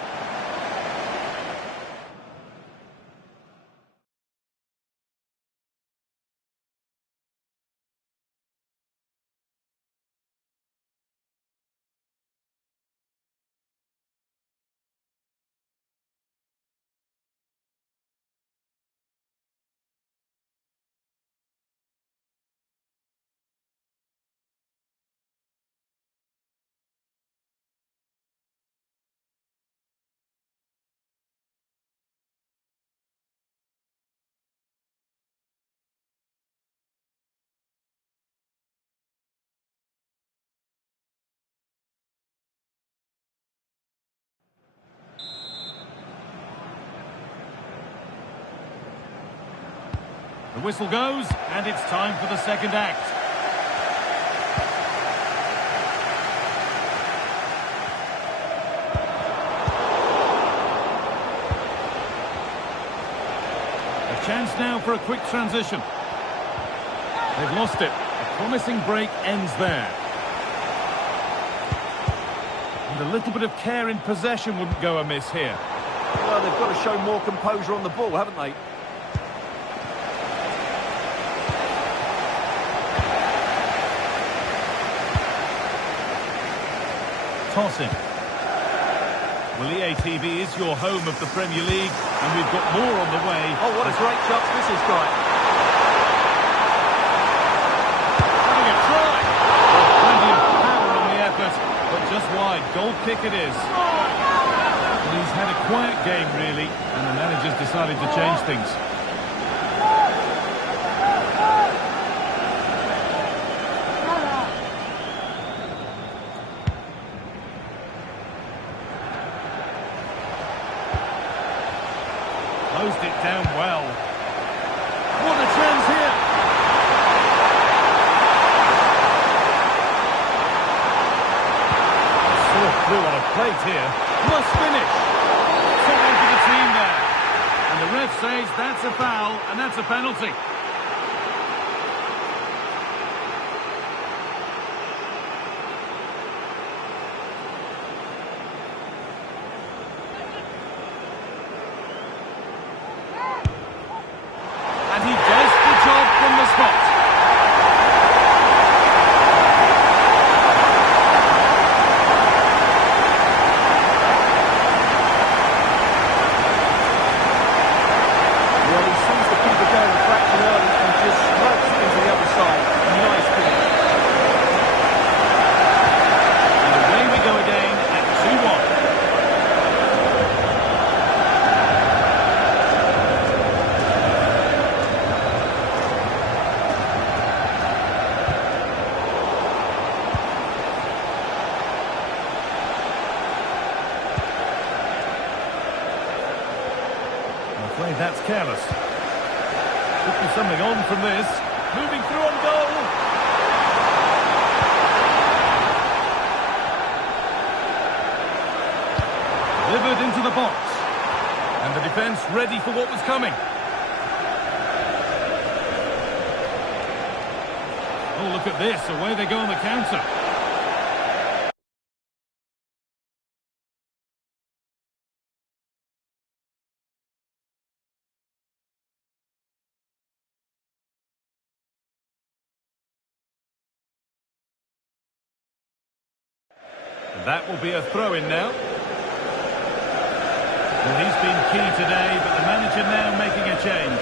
The whistle goes, and it's time for the second act. A chance now for a quick transition. They've lost it. A promising break ends there. And a little bit of care in possession wouldn't go amiss here. Well, they've got to show more composure on the ball, haven't they? Tossing. Well, Eafc is your home of the Premier League, and we've got more on the way. Oh, what a great chance this has got. Having a try. Plenty of power on the effort, but just wide. Goal kick it is. Well, he's had a quiet game, really, and the manager's decided to change things. Closed it down well. What a chance here! Saw through on a plate here. Must finish. Time for the team there. And the ref says that's a foul, and that's a penalty. And he does the job from the spot. that's careless. Could be something on from this. Moving through on goal. Delivered into the box. And the defence ready for what was coming. Oh, look at this. Away they go on the counter. That will be a throw-in now. Well, he's been key today, but the manager now making a change.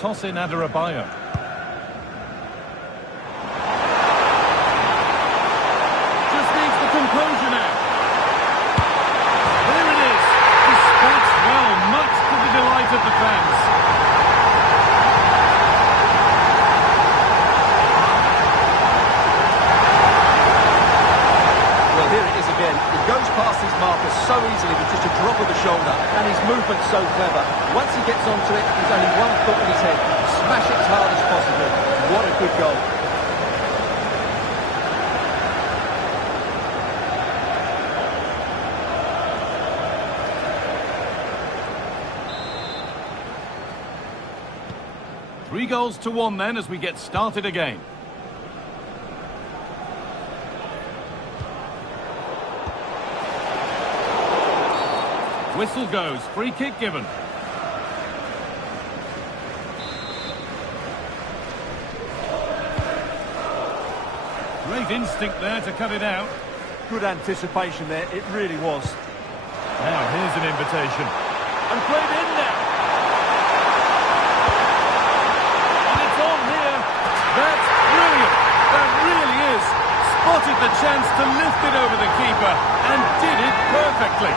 Toss in Adebayo. Composure now. There it is. Dispatched well, much to the delight of the fans. Well, here it is again. He goes past his marker so easily with just a drop of the shoulder, and his movement's so clever. Once he gets onto it, there's only one thought in his head. Smash it as hard as possible. What a good goal. Three goals to one then as we get started again. Whistle goes, free kick given. Great instinct there to cut it out. Good anticipation there, it really was. Now here's an invitation. And played in now. That's brilliant. That really is. Spotted the chance to lift it over the keeper and did it perfectly.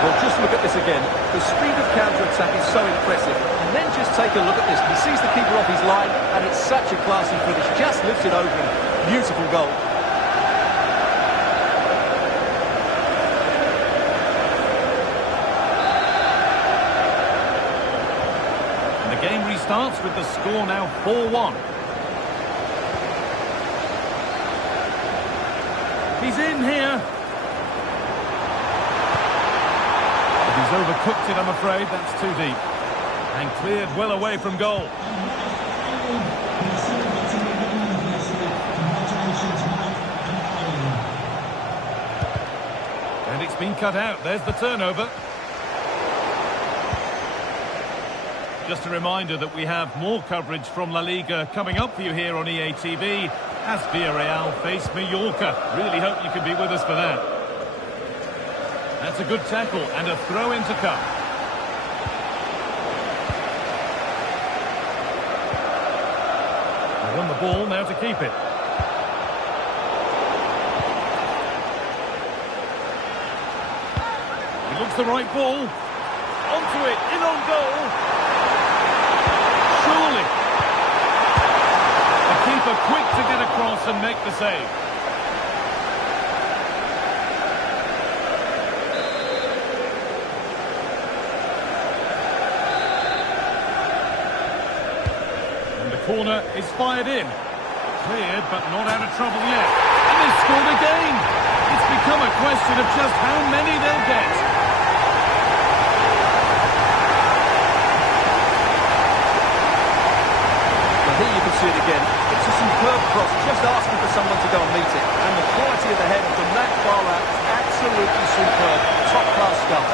Well, just look at this again. The speed of counter-attack is so impressive. And then just take a look at this. He sees the keeper off his line, and it's such a classy finish. Just lifts it over him. Beautiful goal. Game restarts with the score now 4-1. He's in here. But he's overcooked it, I'm afraid. That's too deep. And cleared well away from goal. And it's been cut out. There's the turnover. Just a reminder that we have more coverage from La Liga coming up for you here on EA TV as Villarreal face Mallorca. Really hope you can be with us for that. That's a good tackle and a throw-in to come. They won the ball, now to keep it. He looks the right ball. Onto it, in on goal. Surely. The keeper quick to get across and make the save. And the corner is fired in. Cleared, but not out of trouble yet. And they've scored again. It's become a question of just how many they'll get. Here you can see it again. It's a superb cross, just asking for someone to go and meet it. And the quality of the header from that far out is absolutely superb. Top-class stuff.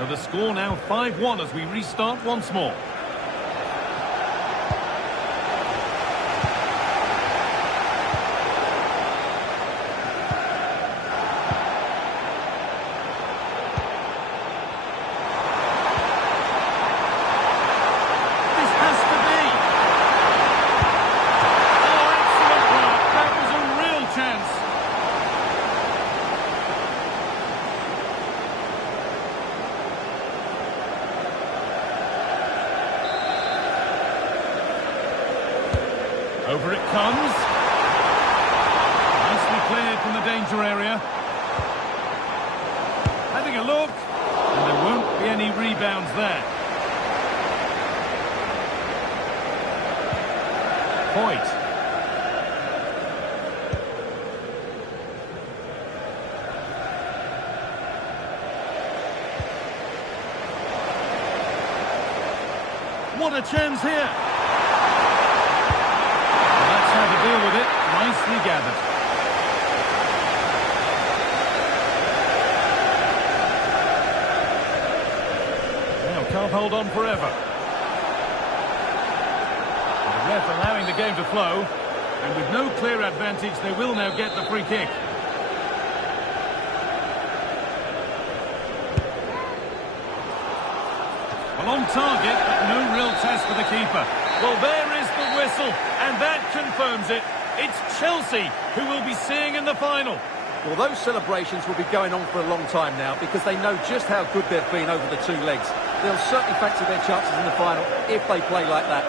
So the score now 5-1 as we restart once more. This has to be. Oh, excellent work. That was a real chance. Over it comes. Nicely cleared from the danger area. Having a look. And there won't be any rebounds there. Point. What a chance here. How to deal with it, nicely gathered. Now can't hold on forever. The ref allowing the game to flow, and with no clear advantage they will now get the free kick. Well, on target, but no real test for the keeper. Well, there is the whistle, and that confirms it. It's Chelsea who will be seeing in the final. Well, those celebrations will be going on for a long time now because they know just how good they've been over the two legs. They'll certainly fancy their chances in the final if they play like that.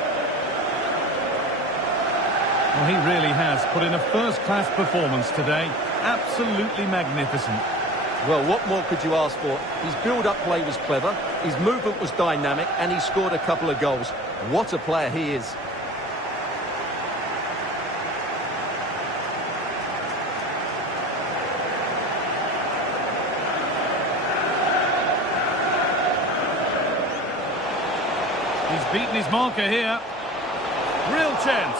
Well, he really has put in a first-class performance today. Absolutely magnificent. Well, what more could you ask for? His build-up play was clever, his movement was dynamic, and he scored a couple of goals. What a player he is. He's beaten his marker here. Real chance.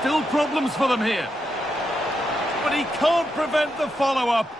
Still problems for them here. But he can't prevent the follow-up.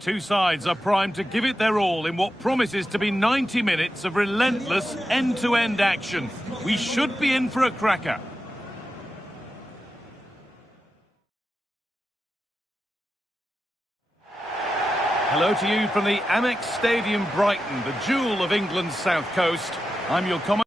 Two sides are primed to give it their all in what promises to be 90 minutes of relentless end-to-end action. We should be in for a cracker. Hello to you from the Amex Stadium, Brighton, the jewel of England's south coast. I'm your commentator.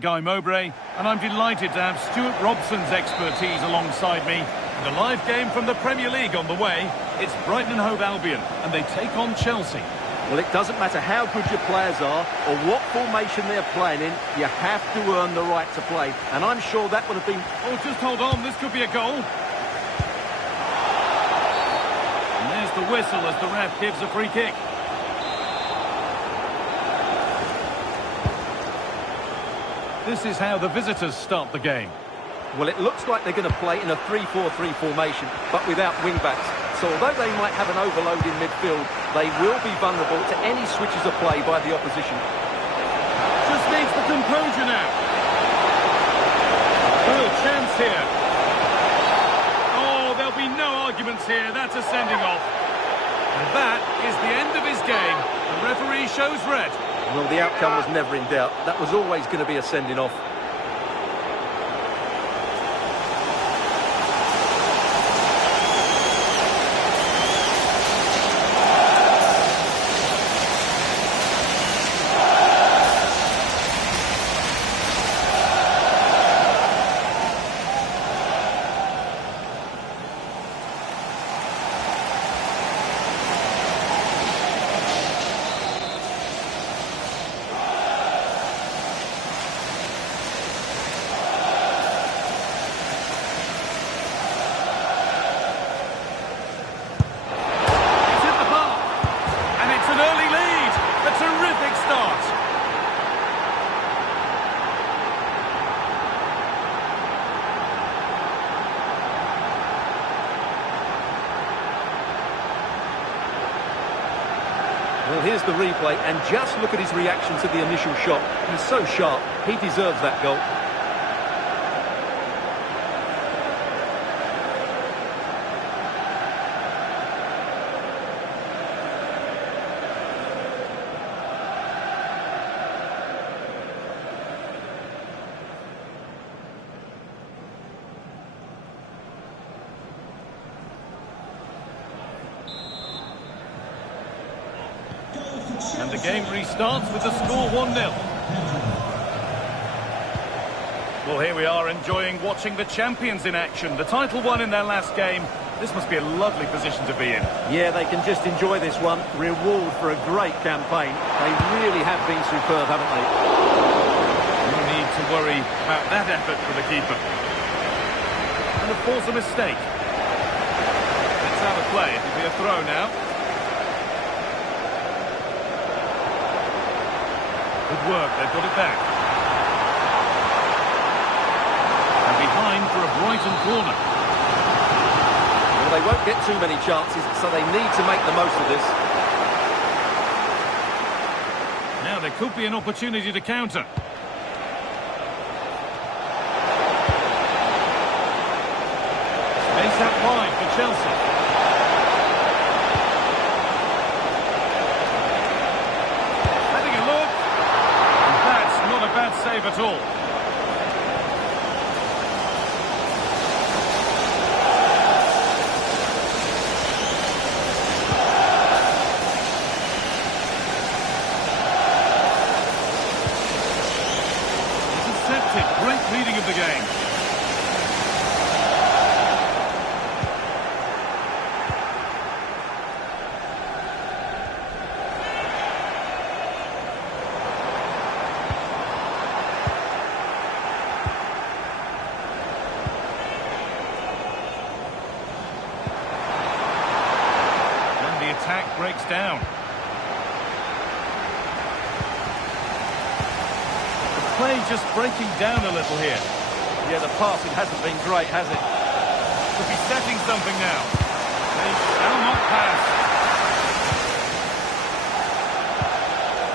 Guy Mowbray, and I'm delighted to have Stuart Robson's expertise alongside me. And a live game from the Premier League on the way. It's Brighton and Hove Albion, and they take on Chelsea. Well, it doesn't matter how good your players are or what formation they're playing in, you have to earn the right to play. And I'm sure that would have been... Oh, just hold on, this could be a goal. And there's the whistle as the ref gives a free kick. This is how the visitors start the game. Well, it looks like they're going to play in a 3-4-3 formation, but without wing-backs. So although they might have an overload in midfield, they will be vulnerable to any switches of play by the opposition. Just needs the composure now. Real chance here. Oh, there'll be no arguments here. That's a sending off. And that is the end of his game. The referee shows red. Well, the outcome was never in doubt. That was always going to be a sending off. Well, here's the replay, and just look at his reaction to the initial shot. He's so sharp, he deserves that goal. And the game restarts with the score 1-0. Well, here we are enjoying watching the champions in action. The title won in their last game. This must be a lovely position to be in. Yeah, they can just enjoy this one. Reward for a great campaign. They really have been superb, haven't they? No need to worry about that effort for the keeper. And of course a mistake. It's out of play. It'll be a throw now. Good work, they've got it back. And behind for a Brighton corner. Well, they won't get too many chances, so they need to make the most of this. Now there could be an opportunity to counter. Space out wide for Chelsea. Bad save at all. Intercepted. Great reading of the game. Attack breaks down. play just breaking down a little here. Yeah, the passing hasn't been great, has it? Could be setting something now. They shall not pass.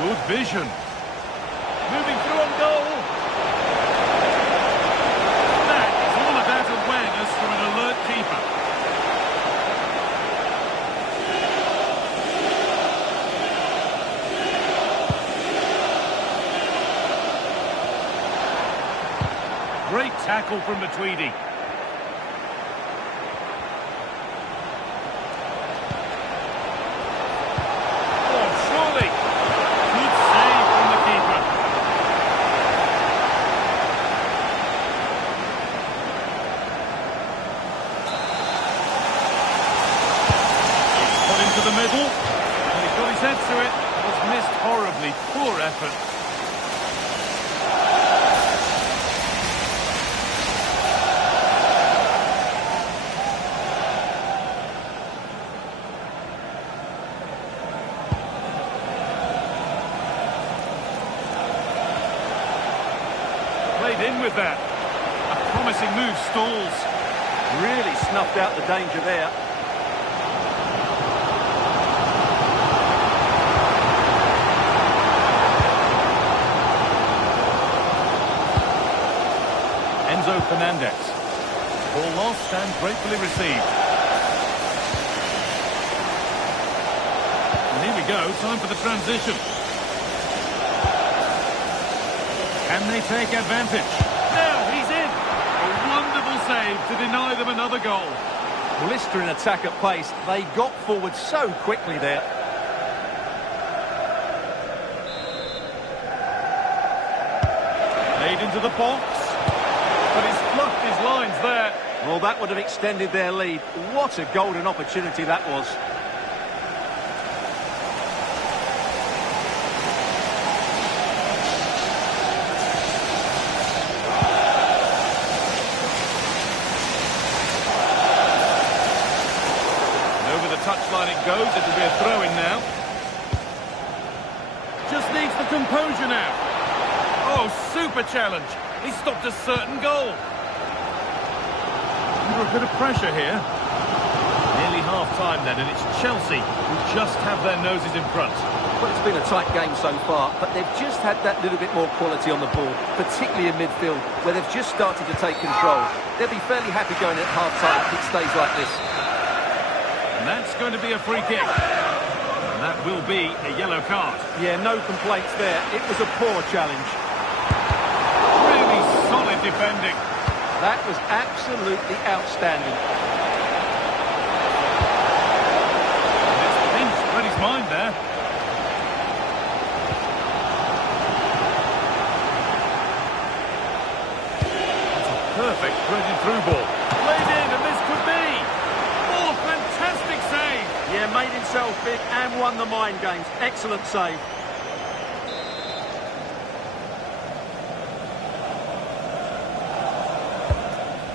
Good vision. Moving through on goal. That is all about awareness from an alert keeper. Great tackle from the Tweedy. Oh, surely. Good save from the keeper. It's put into the middle. And he got his head to it. It was missed horribly. Poor effort. In with that. A promising move stalls. Really snuffed out the danger there. Enzo Fernandez. Ball lost and gratefully received. And here we go, time for the transition. Can they take advantage? Now he's in! A wonderful save to deny them another goal. Blistering attack at pace. They got forward so quickly there. Made into the box. But he's fluffed his lines there. Well, that would have extended their lead. What a golden opportunity that was. Touchline it goes, it'll be a throw-in now. Just needs the composure now. Oh, super challenge. He stopped a certain goal. Under a bit of pressure here. Nearly half-time then, and it's Chelsea who just have their noses in front. Well, it's been a tight game so far, but they've just had that little bit more quality on the ball, particularly in midfield, where they've just started to take control. They'll be fairly happy going at half-time if it stays like this. And that's going to be a free kick. And that will be a yellow card. Yeah, no complaints there. It was a poor challenge. Really solid defending. That was absolutely outstanding. It's pinched Freddie's mind there. That's a perfect threaded through ball. Played in, and this could be. Fantastic save! Yeah, made himself big and won the mind games. Excellent save.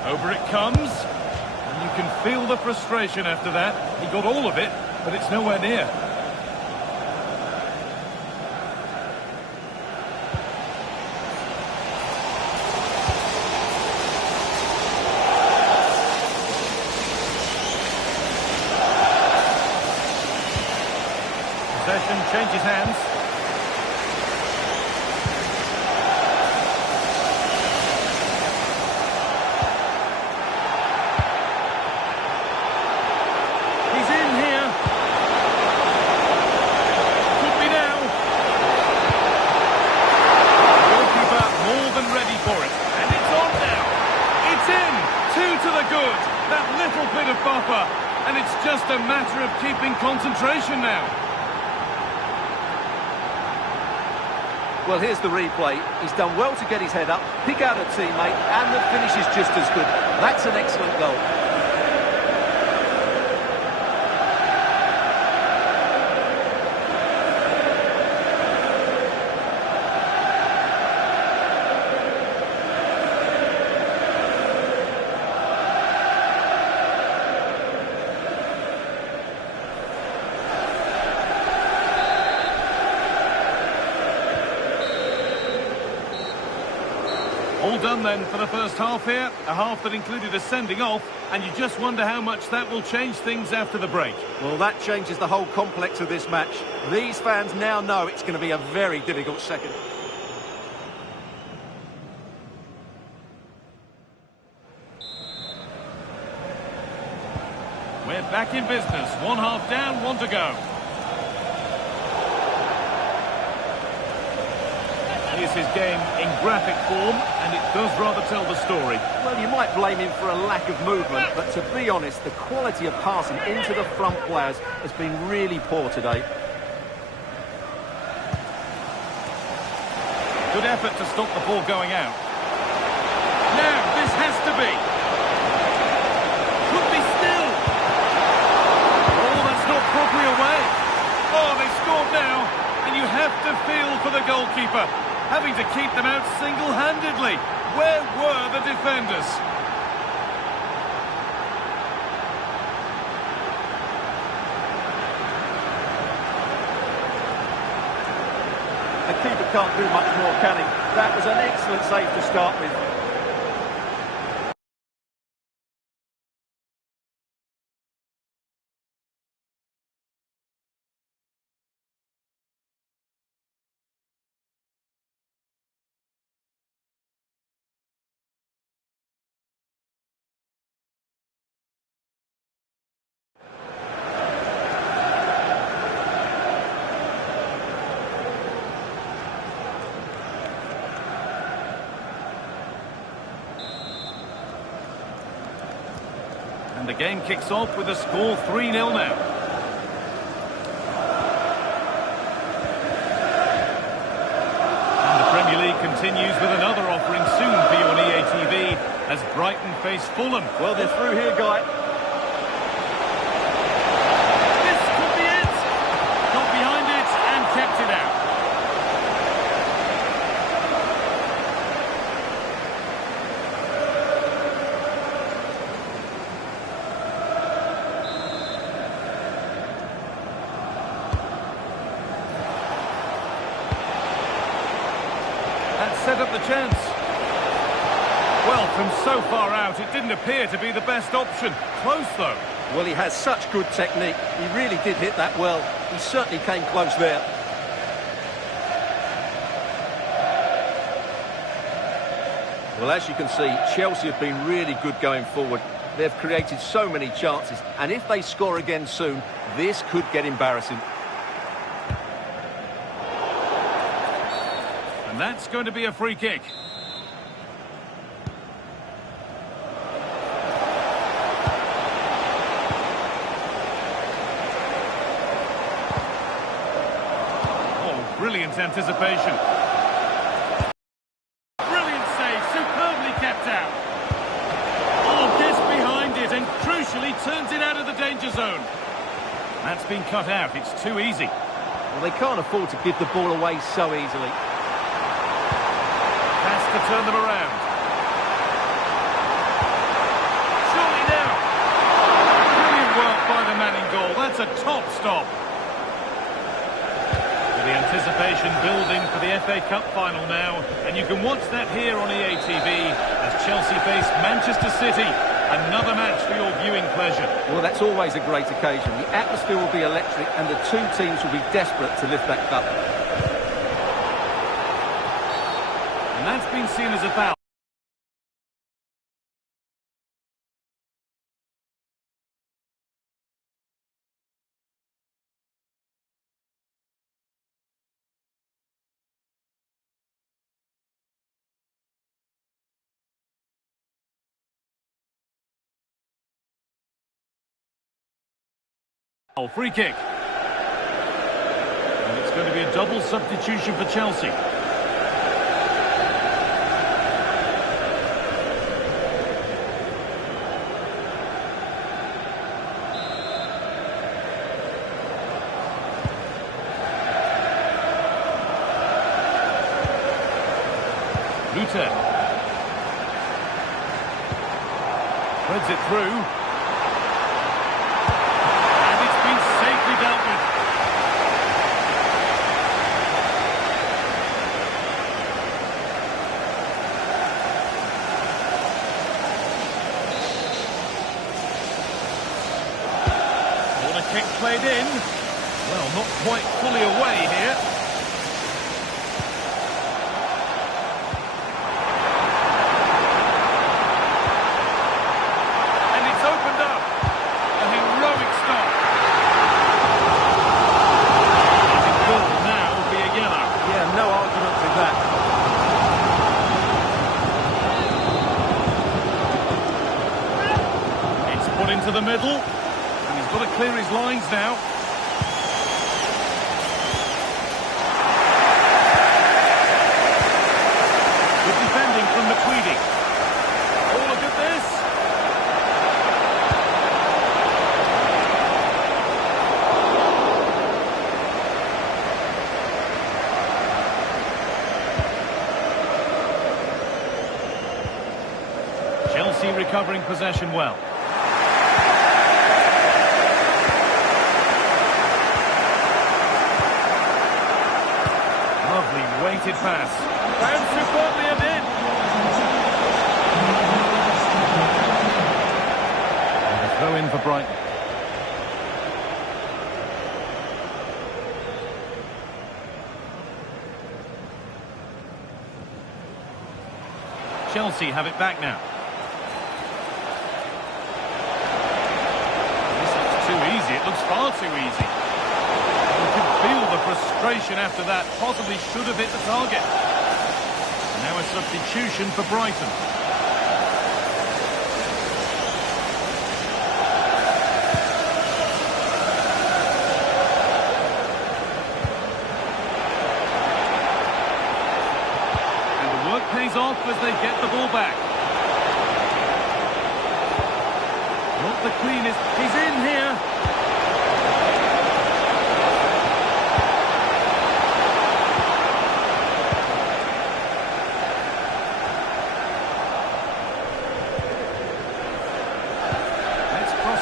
Over it comes. And you can feel the frustration after that. He got all of it, but it's nowhere near. Possession changes hands. He's in here. Could be now. Goalkeeper more than ready for it. And it's on now. It's in. 2 to the good. That little bit of buffer. And it's just a matter of keeping concentration now. Well, here's the replay. He's done well to get his head up, pick out a teammate, and the finish is just as good. That's an excellent goal. All done then for the first half here, a half that included a sending off, and you just wonder how much that will change things after the break. Well, that changes the whole complex of this match. These fans now know it's going to be a very difficult second. We're back in business. One half down, one to go. Here's his game in graphic form, and it does rather tell the story. Well, you might blame him for a lack of movement, but to be honest, the quality of passing into the front players has been really poor today. Good effort to stop the ball going out. Now, this has to be. Could be still. Oh, that's not properly away. Oh, they scored now, and you have to feel for the goalkeeper, having to keep them out single-handedly. Where were the defenders? The keeper can't do much more, can he? That was an excellent save to start with. And the game kicks off with a score 3-0 now. And the Premier League continues with another offering soon for you on EA TV as Brighton face Fulham. Well, they're through here, Guy. This could be it. Got behind it and kept it out. Set up the chance. Well, from so far out, it didn't appear to be the best option. Close, though. Well, he has such good technique. He really did hit that well. He certainly came close there. Well, as you can see, Chelsea have been really good going forward. They've created so many chances, and if they score again soon, this could get embarrassing. And that's going to be a free kick. Oh, brilliant anticipation. Brilliant save, superbly kept out. Oh, gets behind it and crucially turns it out of the danger zone. That's been cut out, it's too easy. Well, they can't afford to give the ball away so easily. To turn them around. Surely now. Brilliant work by the man in goal. That's a top stop. With the anticipation building for the FA Cup final now, and you can watch that here on EA TV as Chelsea face Manchester City. Another match for your viewing pleasure. Well, that's always a great occasion. The atmosphere will be electric, and the two teams will be desperate to lift that cup. And that's been seen as a foul. Oh, free kick. And it's going to be a double substitution for Chelsea. Threads it through. And it's been safely dealt with. Kick played in. Well, not quite fully away here. And it's opened up. A heroic stop. It will now be a yellow. Yeah, no argument with that. It's put into the middle. And he's got to clear his lines now. Good defending from McQueedy. Oh, look at this. Chelsea recovering possession well. Lovely weighted pass. And superbly and in. And a throw in for Brighton. Chelsea have it back now. This looks too easy. It looks far too easy. You can feel the frustration after that. Possibly should have hit the target. Now a substitution for Brighton. And the work pays off as they get the ball back. Not the cleanest. He's in here.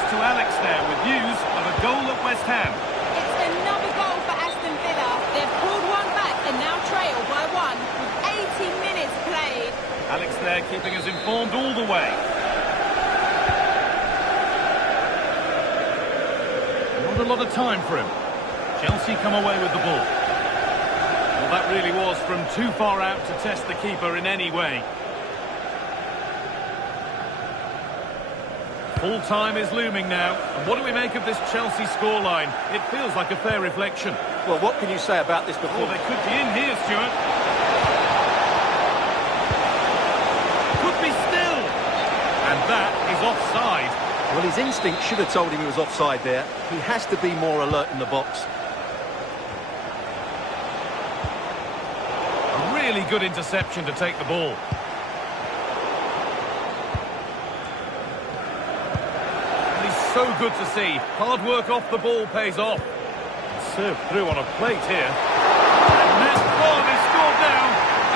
To Alex there with news of a goal at West Ham. It's another goal for Aston Villa. They've pulled one back and now trail by one with 80 minutes played. Alex there keeping us informed all the way. Not a lot of time for him. Chelsea come away with the ball. Well, that really was from too far out to test the keeper in any way. Full time is looming now. And what do we make of this Chelsea scoreline? It feels like a fair reflection. Well, what can you say about this Oh, performance? they could be in here, Stuart. Could be still. And that is offside. Well, his instinct should have told him he was offside there. He has to be more alert in the box. A really good interception to take the ball. So good to see. Hard work off the ball pays off. Served through on a plate here. And that ball is scored now.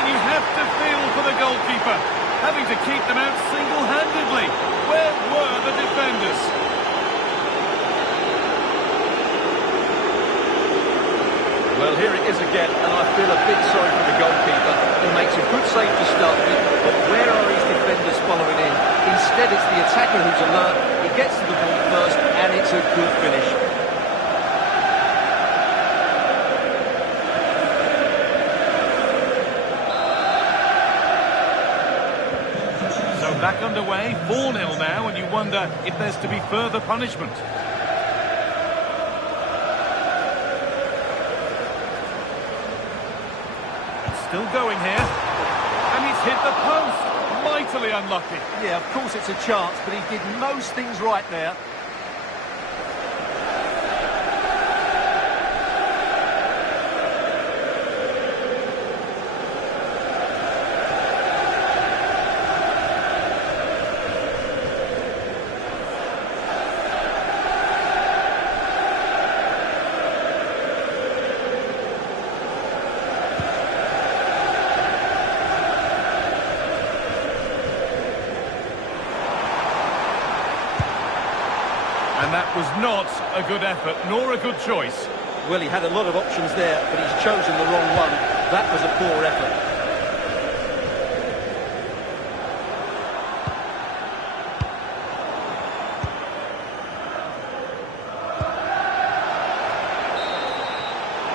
And you have to feel for the goalkeeper. Having to keep them out single-handedly. Where were the defenders? Well, here it is again, and I feel a bit sorry for the goalkeeper. He makes a good save to start with, but where are his defenders following in? Instead, it's the attacker who's alert. He gets to the ball first, and it's a good finish. So back underway, 4-0 now, and you wonder if there's to be further punishment. Still going here. And he's hit the post. Mightily unlucky. Yeah, of course it's a chance, but he did most things right there. And that was not a good effort, nor a good choice. Well, he had a lot of options there, but he's chosen the wrong one. That was a poor effort.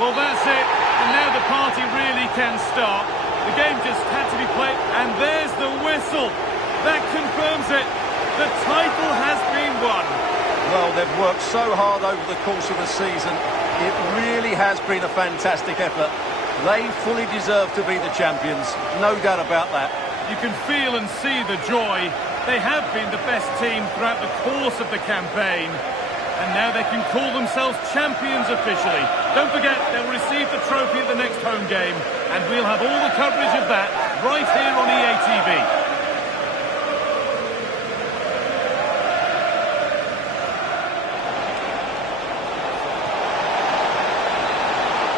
Well, that's it. And now the party really can start. The game just had to be played. And there's the whistle. That confirms it. The title has been won. Well, they've worked so hard over the course of the season. It really has been a fantastic effort. They fully deserve to be the champions. No doubt about that. You can feel and see the joy. They have been the best team throughout the course of the campaign. And now they can call themselves champions officially. Don't forget, they'll receive the trophy at the next home game. And we'll have all the coverage of that right here on EATV.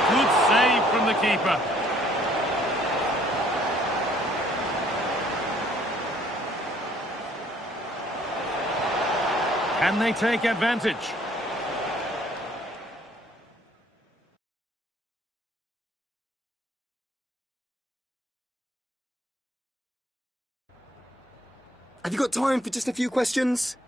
Good save from the keeper. Can they take advantage? Have you got time for just a few questions?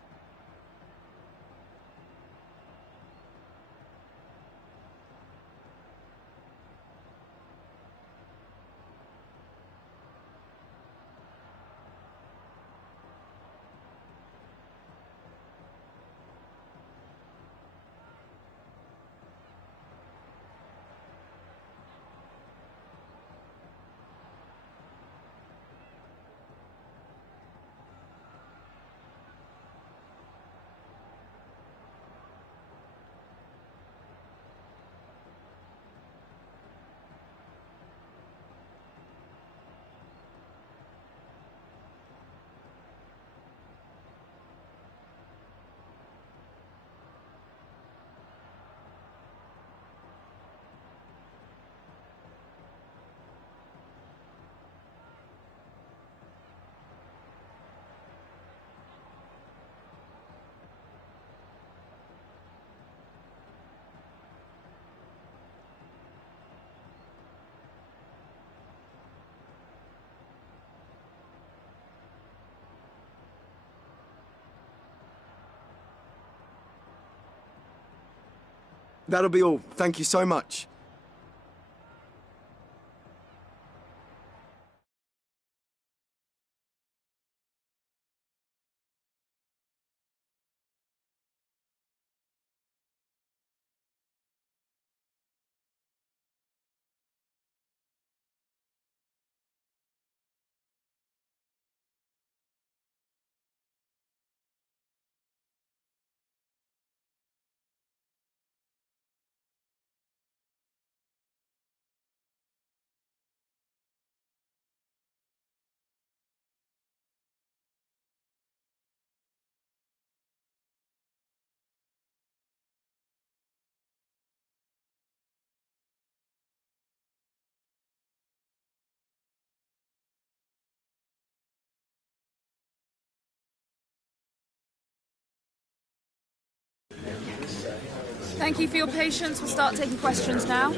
That'll be all. Thank you so much. Thank you for your patience. We'll start taking questions now.